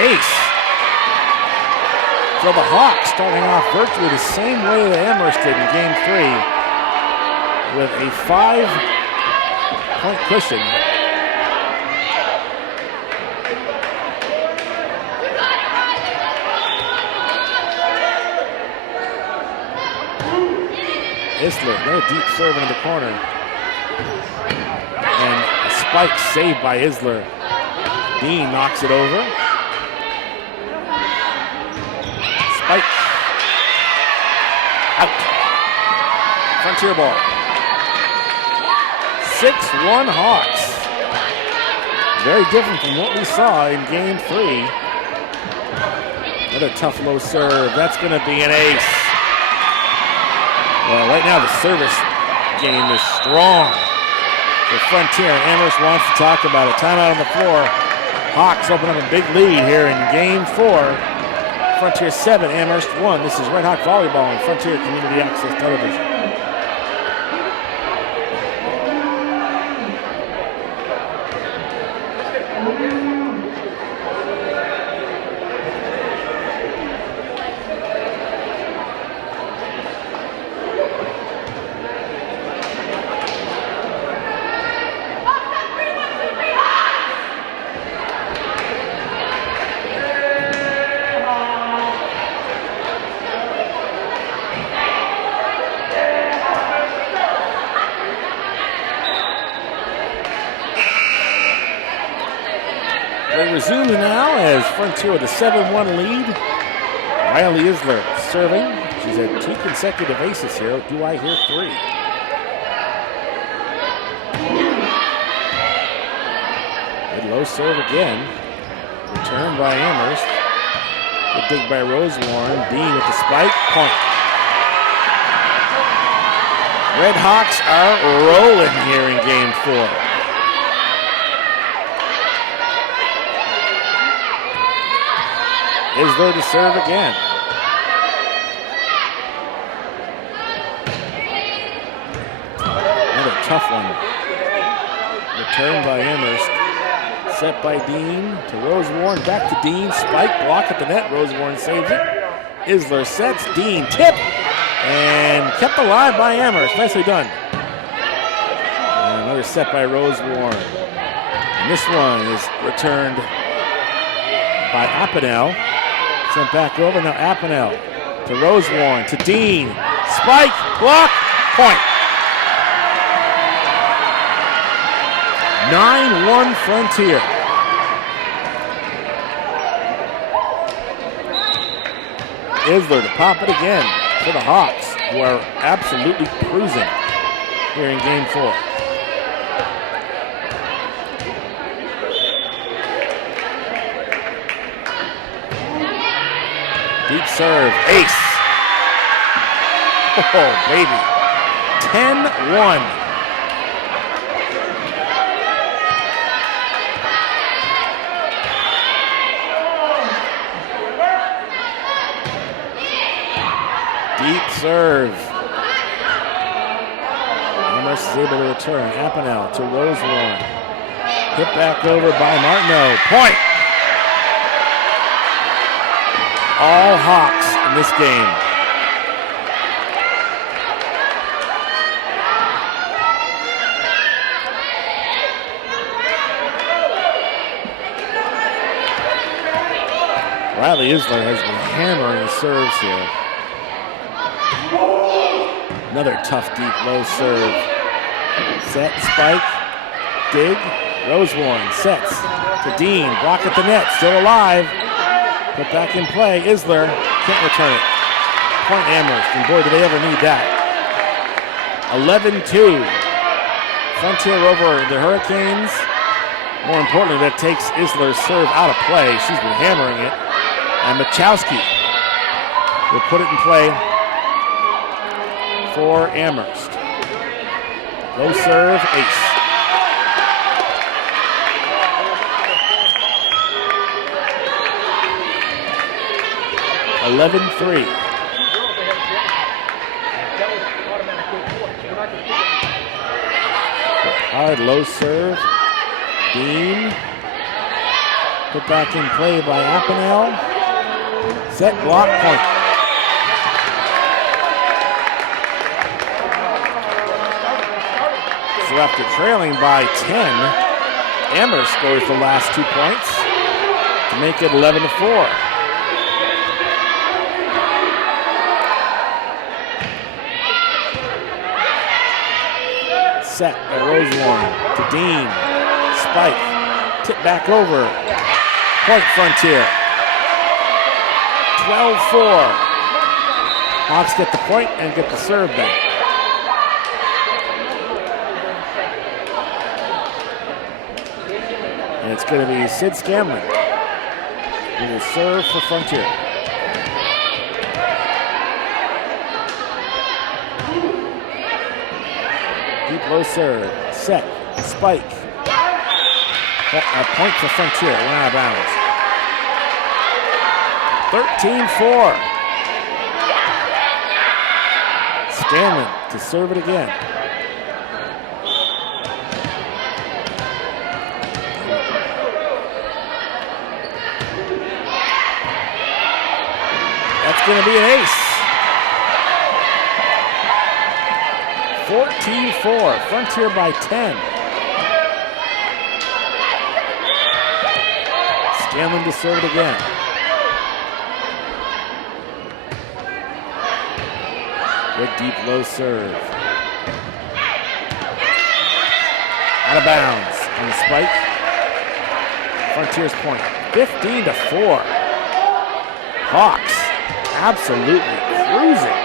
Ace. So the Hawks starting off virtually the same way that Amherst did in Game 3 with a 5-point cushion. Isler, another deep serve into the corner. And a spike saved by Isler. Dean knocks it over. Spike. Out. Frontier ball. 6-1 Hawks. Very different from what we saw in Game 3. Another tough low serve. That's going to be an ace. Well, right now the service game is strong for Frontier. Amherst wants to talk about it. Timeout on the floor. Hawks open up a big lead here in Game 4. Frontier 7, Amherst 1. This is Red Hawk Volleyball on Frontier Community Access Television. Resumes now as Frontier with a 7-1 lead. Riley Isler serving. She's had 2 consecutive aces here. Do I hear 3? Good low serve again. Return by Amherst. Good dig by Rosewarne. Dean with the spike. Point. Red Hawks are rolling here in Game 4. Isler to serve again. Another tough one. Return by Amherst. Set by Dean to Rosewarne. Back to Dean. Spike block at the net. Rosewarne saves it. Isler sets. Dean tip. And kept alive by Amherst. Nicely done. And another set by Rosewarne. And this one is returned by Apanel. Sent back over, now Apanel to Rosewarne, to Dean. Spike, block, point. 9-1 Frontier. Isler to pop it again for the Hawks, who are absolutely cruising here in Game 4. Deep serve, ace. Oh, baby. 10-1. Deep serve. Amherst is able to return. Apanel to Rosewarne. Hit back over by Martineau. Point. All Hawks in this game. Riley Isler has been hammering the serves here. Another tough, deep, low serve. Set, spike, dig. Rosewarren sets to Dean. Block at the net, still alive. Put back in play. Isler can't return it. Point Amherst, and boy, do they ever need that. 11-2. Frontier over the Hurricanes. More importantly, that takes Isler's serve out of play. She's been hammering it. And Machowski will put it in play for Amherst. Low serve, ace. (11-3). Hard low serve. Dean. Put back in play by Appinell. Set, block, point. So after trailing by 10, Amherst scores the last 2 points to make it 11-4. Set by Rosewarren to Dean. Spike. Tip back over. Point Frontier. 12-4. Hawks get the point and get the serve back. And it's going to be Sid Scanlon who will serve for Frontier. Deep low serve. Set. Spike. A point for Frontier. Went out of bounds. 13-4. Scanlon to serve it again. That's going to be an ace. 14-4. Frontier by 10. Scanlon to serve it again. Good deep low serve. Out of bounds on the spike. Frontier's point. 15-4. Hawks absolutely cruising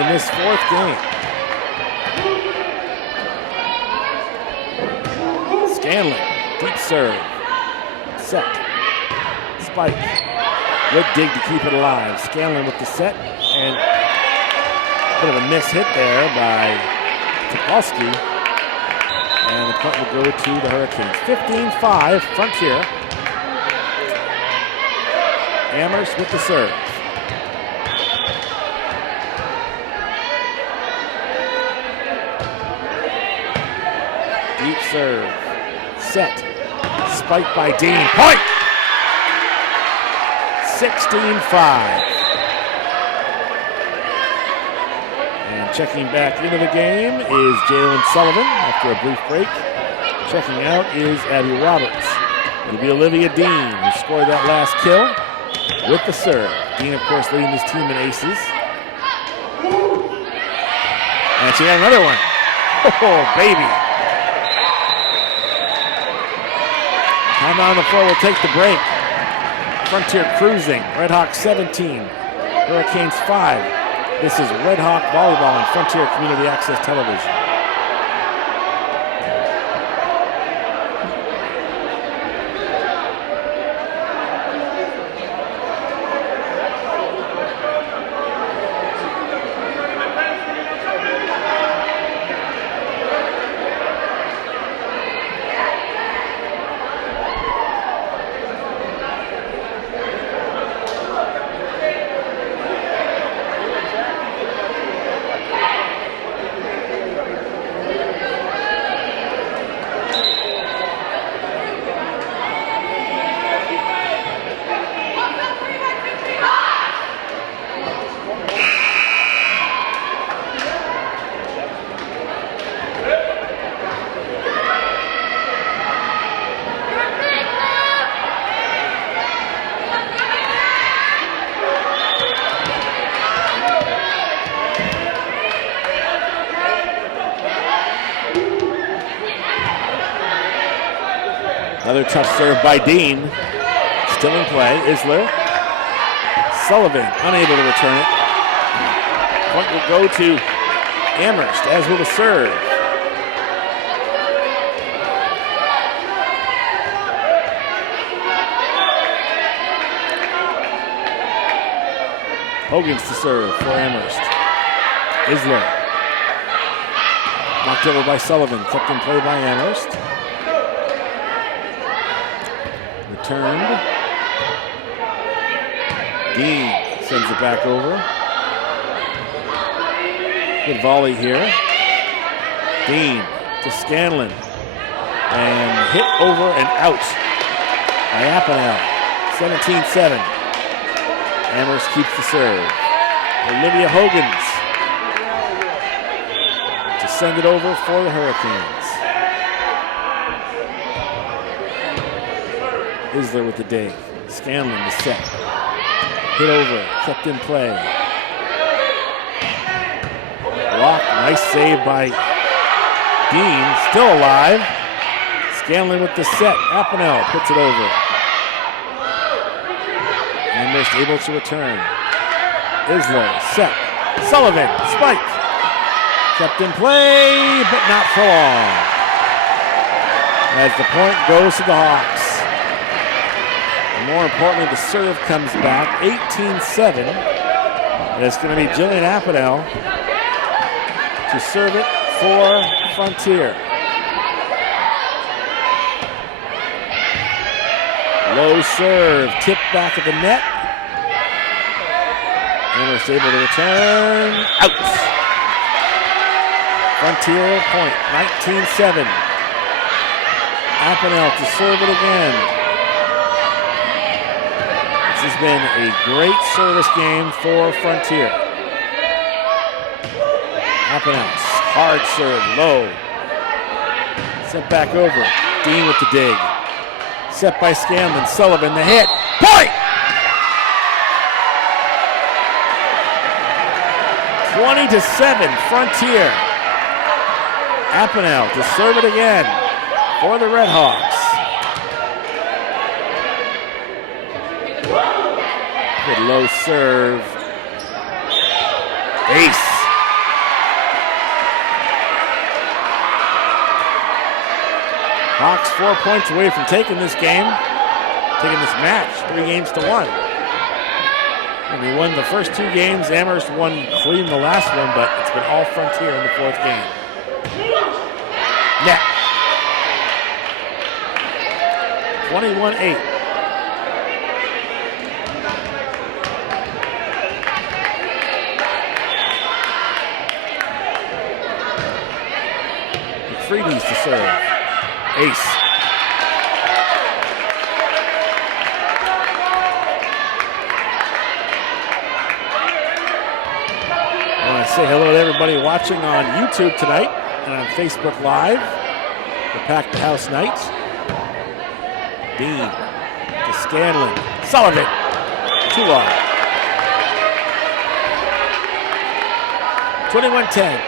in this fourth game. Scanlon, deep serve. Set. Spike. Good dig to keep it alive. Scanlon with the set, and a bit of a miss hit there by Topolsky. And the point will go to the Hurricanes. 15-5, Frontier. Amherst with the serve. Deep serve. Set. Spike by Dean. Point! 16-5. And checking back into the game is Jalen Sullivan after a brief break. Checking out is Abby Roberts. It'll be Olivia Dean who scored that last kill with the serve. Dean, of course, leading his team in aces. And she got another one. Oh, baby. Time on the floor will take the break. Frontier cruising. Red Hawks 17, Hurricanes 5. This is Red Hawk Volleyball on Frontier Community Access Television. Another tough serve by Dean. Still in play. Isler. Sullivan unable to return it. Point will go to Amherst, as will the serve. Hogan's to serve for Amherst. Isler. Knocked over by Sullivan. Kept in play by Amherst. Returned. Dean sends it back over. Good volley here. Dean to Scanlon. And hit over and out by Appenell. 17-7. Amherst keeps the serve. Olivia Hogan's to send it over for the Hurricanes. Isler with the dig. Scanlon to set. Hit over, kept in play. Block, nice save by Dean, still alive. Scanlon with the set. Appenell puts it over. Amherst able to return. Isler, set. Sullivan, spike. Kept in play, but not for long. As the point goes to the Hawks. And more importantly, the serve comes back, 18-7. And it's going to be Jillian Appenell to serve it for Frontier. Low serve, tipped back at the net. Amherst able to return. Out. Frontier point, 19-7. Appenell to serve it again. This has been a great service game for Frontier. Appenell, hard serve, low. Sent back over. Dean with the dig. Set by Scanlon. Sullivan, the hit. Point! 20-7, Frontier. Appenell to serve it again for the Redhawks. Good low serve. Ace. Hawks 4 points away from taking this game, taking this match, 3-1. And we won the first 2 games. Amherst won clean the last one, but it's been all Frontier in the 4th game. Net. 21-8. McFreedy's to serve. Ace. I want to say hello to everybody watching on YouTube tonight and on Facebook Live for Pack the House night. Dean to Scanlon. Sullivan. 2 wide. 21-10.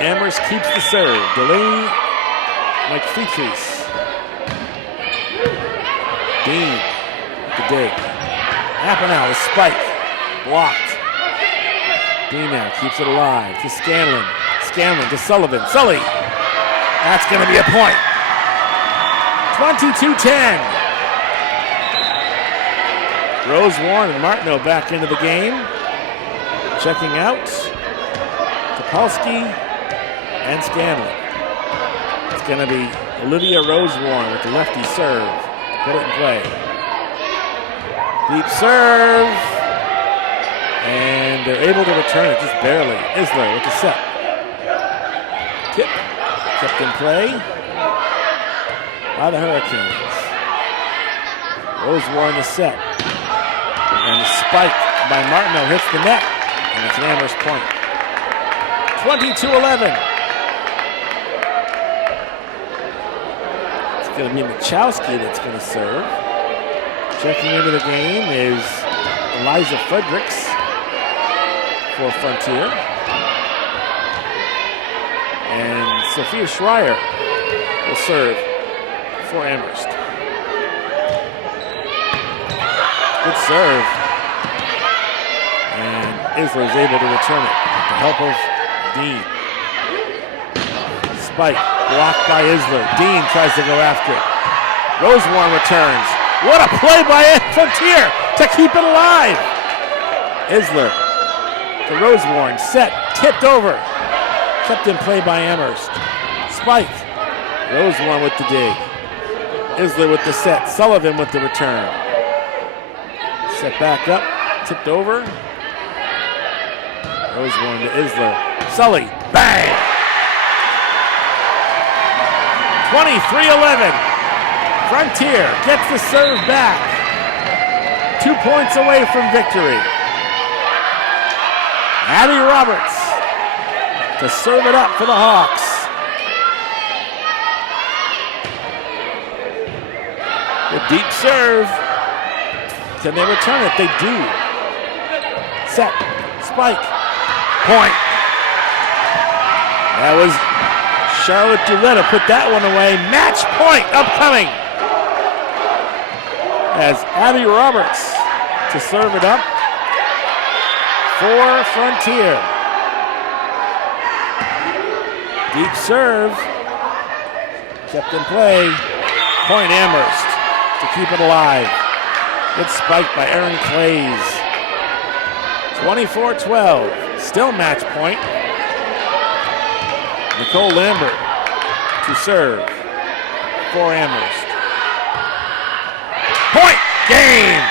Amherst keeps the serve. Delaney McFeetries. Dean the dig. Appenell, the spike. Blocked. Dean now keeps it alive to Scanlon. Scanlon to Sullivan. Sully. That's going to be a point. 22-10. Rose Warren and Martineau back into the game. Checking out. Topolsky and Scanlon. It's going to be Olivia Rosewarne with the lefty serve. Put it in play. Deep serve. And they're able to return it just barely. Isler with the set. Tip. Kept in play by the Hurricanes. Rosewarne the set. And the spike by Martineau hits the net. And it's an Amherst point. 22-11. It's going to be Machowski that's going to serve. Checking into the game is Eliza Fredericks for Frontier. And Sophia Schreier will serve for Amherst. Good serve. And Isler is able to return it with the help of Dean. Spike blocked by Isler. Dean tries to go after it. Rosewarne returns. What a play by Frontier to keep it alive. Isler to Rosewarne, set, tipped over. Kept in play by Amherst. Spike. Rosewarne with the dig. Isler with the set. Sullivan with the return. Set back up, tipped over. Rosewarne to Isler. Sully, bang! 23-11. Frontier gets the serve back. 2 points away from victory. Abby Roberts to serve it up for the Hawks. The deep serve. Can they return it? They do. Set. Spike. Point. That was Charlotte Duletta put that one away. Match point upcoming. As Abby Roberts to serve it up for Frontier. Deep serve. Kept in play. Point Amherst to keep it alive. Good spike by Aaron Clays. 24-12. Still match point. Nicole Lambert to serve for Amherst. Point game!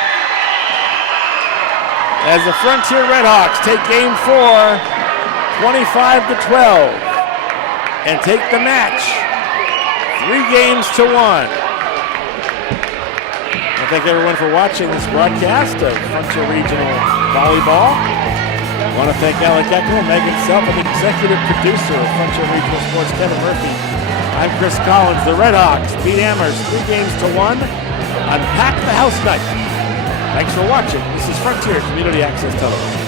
As the Frontier Redhawks take game 4, 25-12, and take the match 3-1. Thank everyone for watching this broadcast of Frontier Regional Volleyball. I want to thank Alec Eckel, Megan Self, and the executive producer of Frontier Regional Sports, Kevin Murphy. I'm Chris Collins. The Redhawks beat Amherst 3-1 on Pack the House night. Thanks for watching. This is Frontier Community Access Television.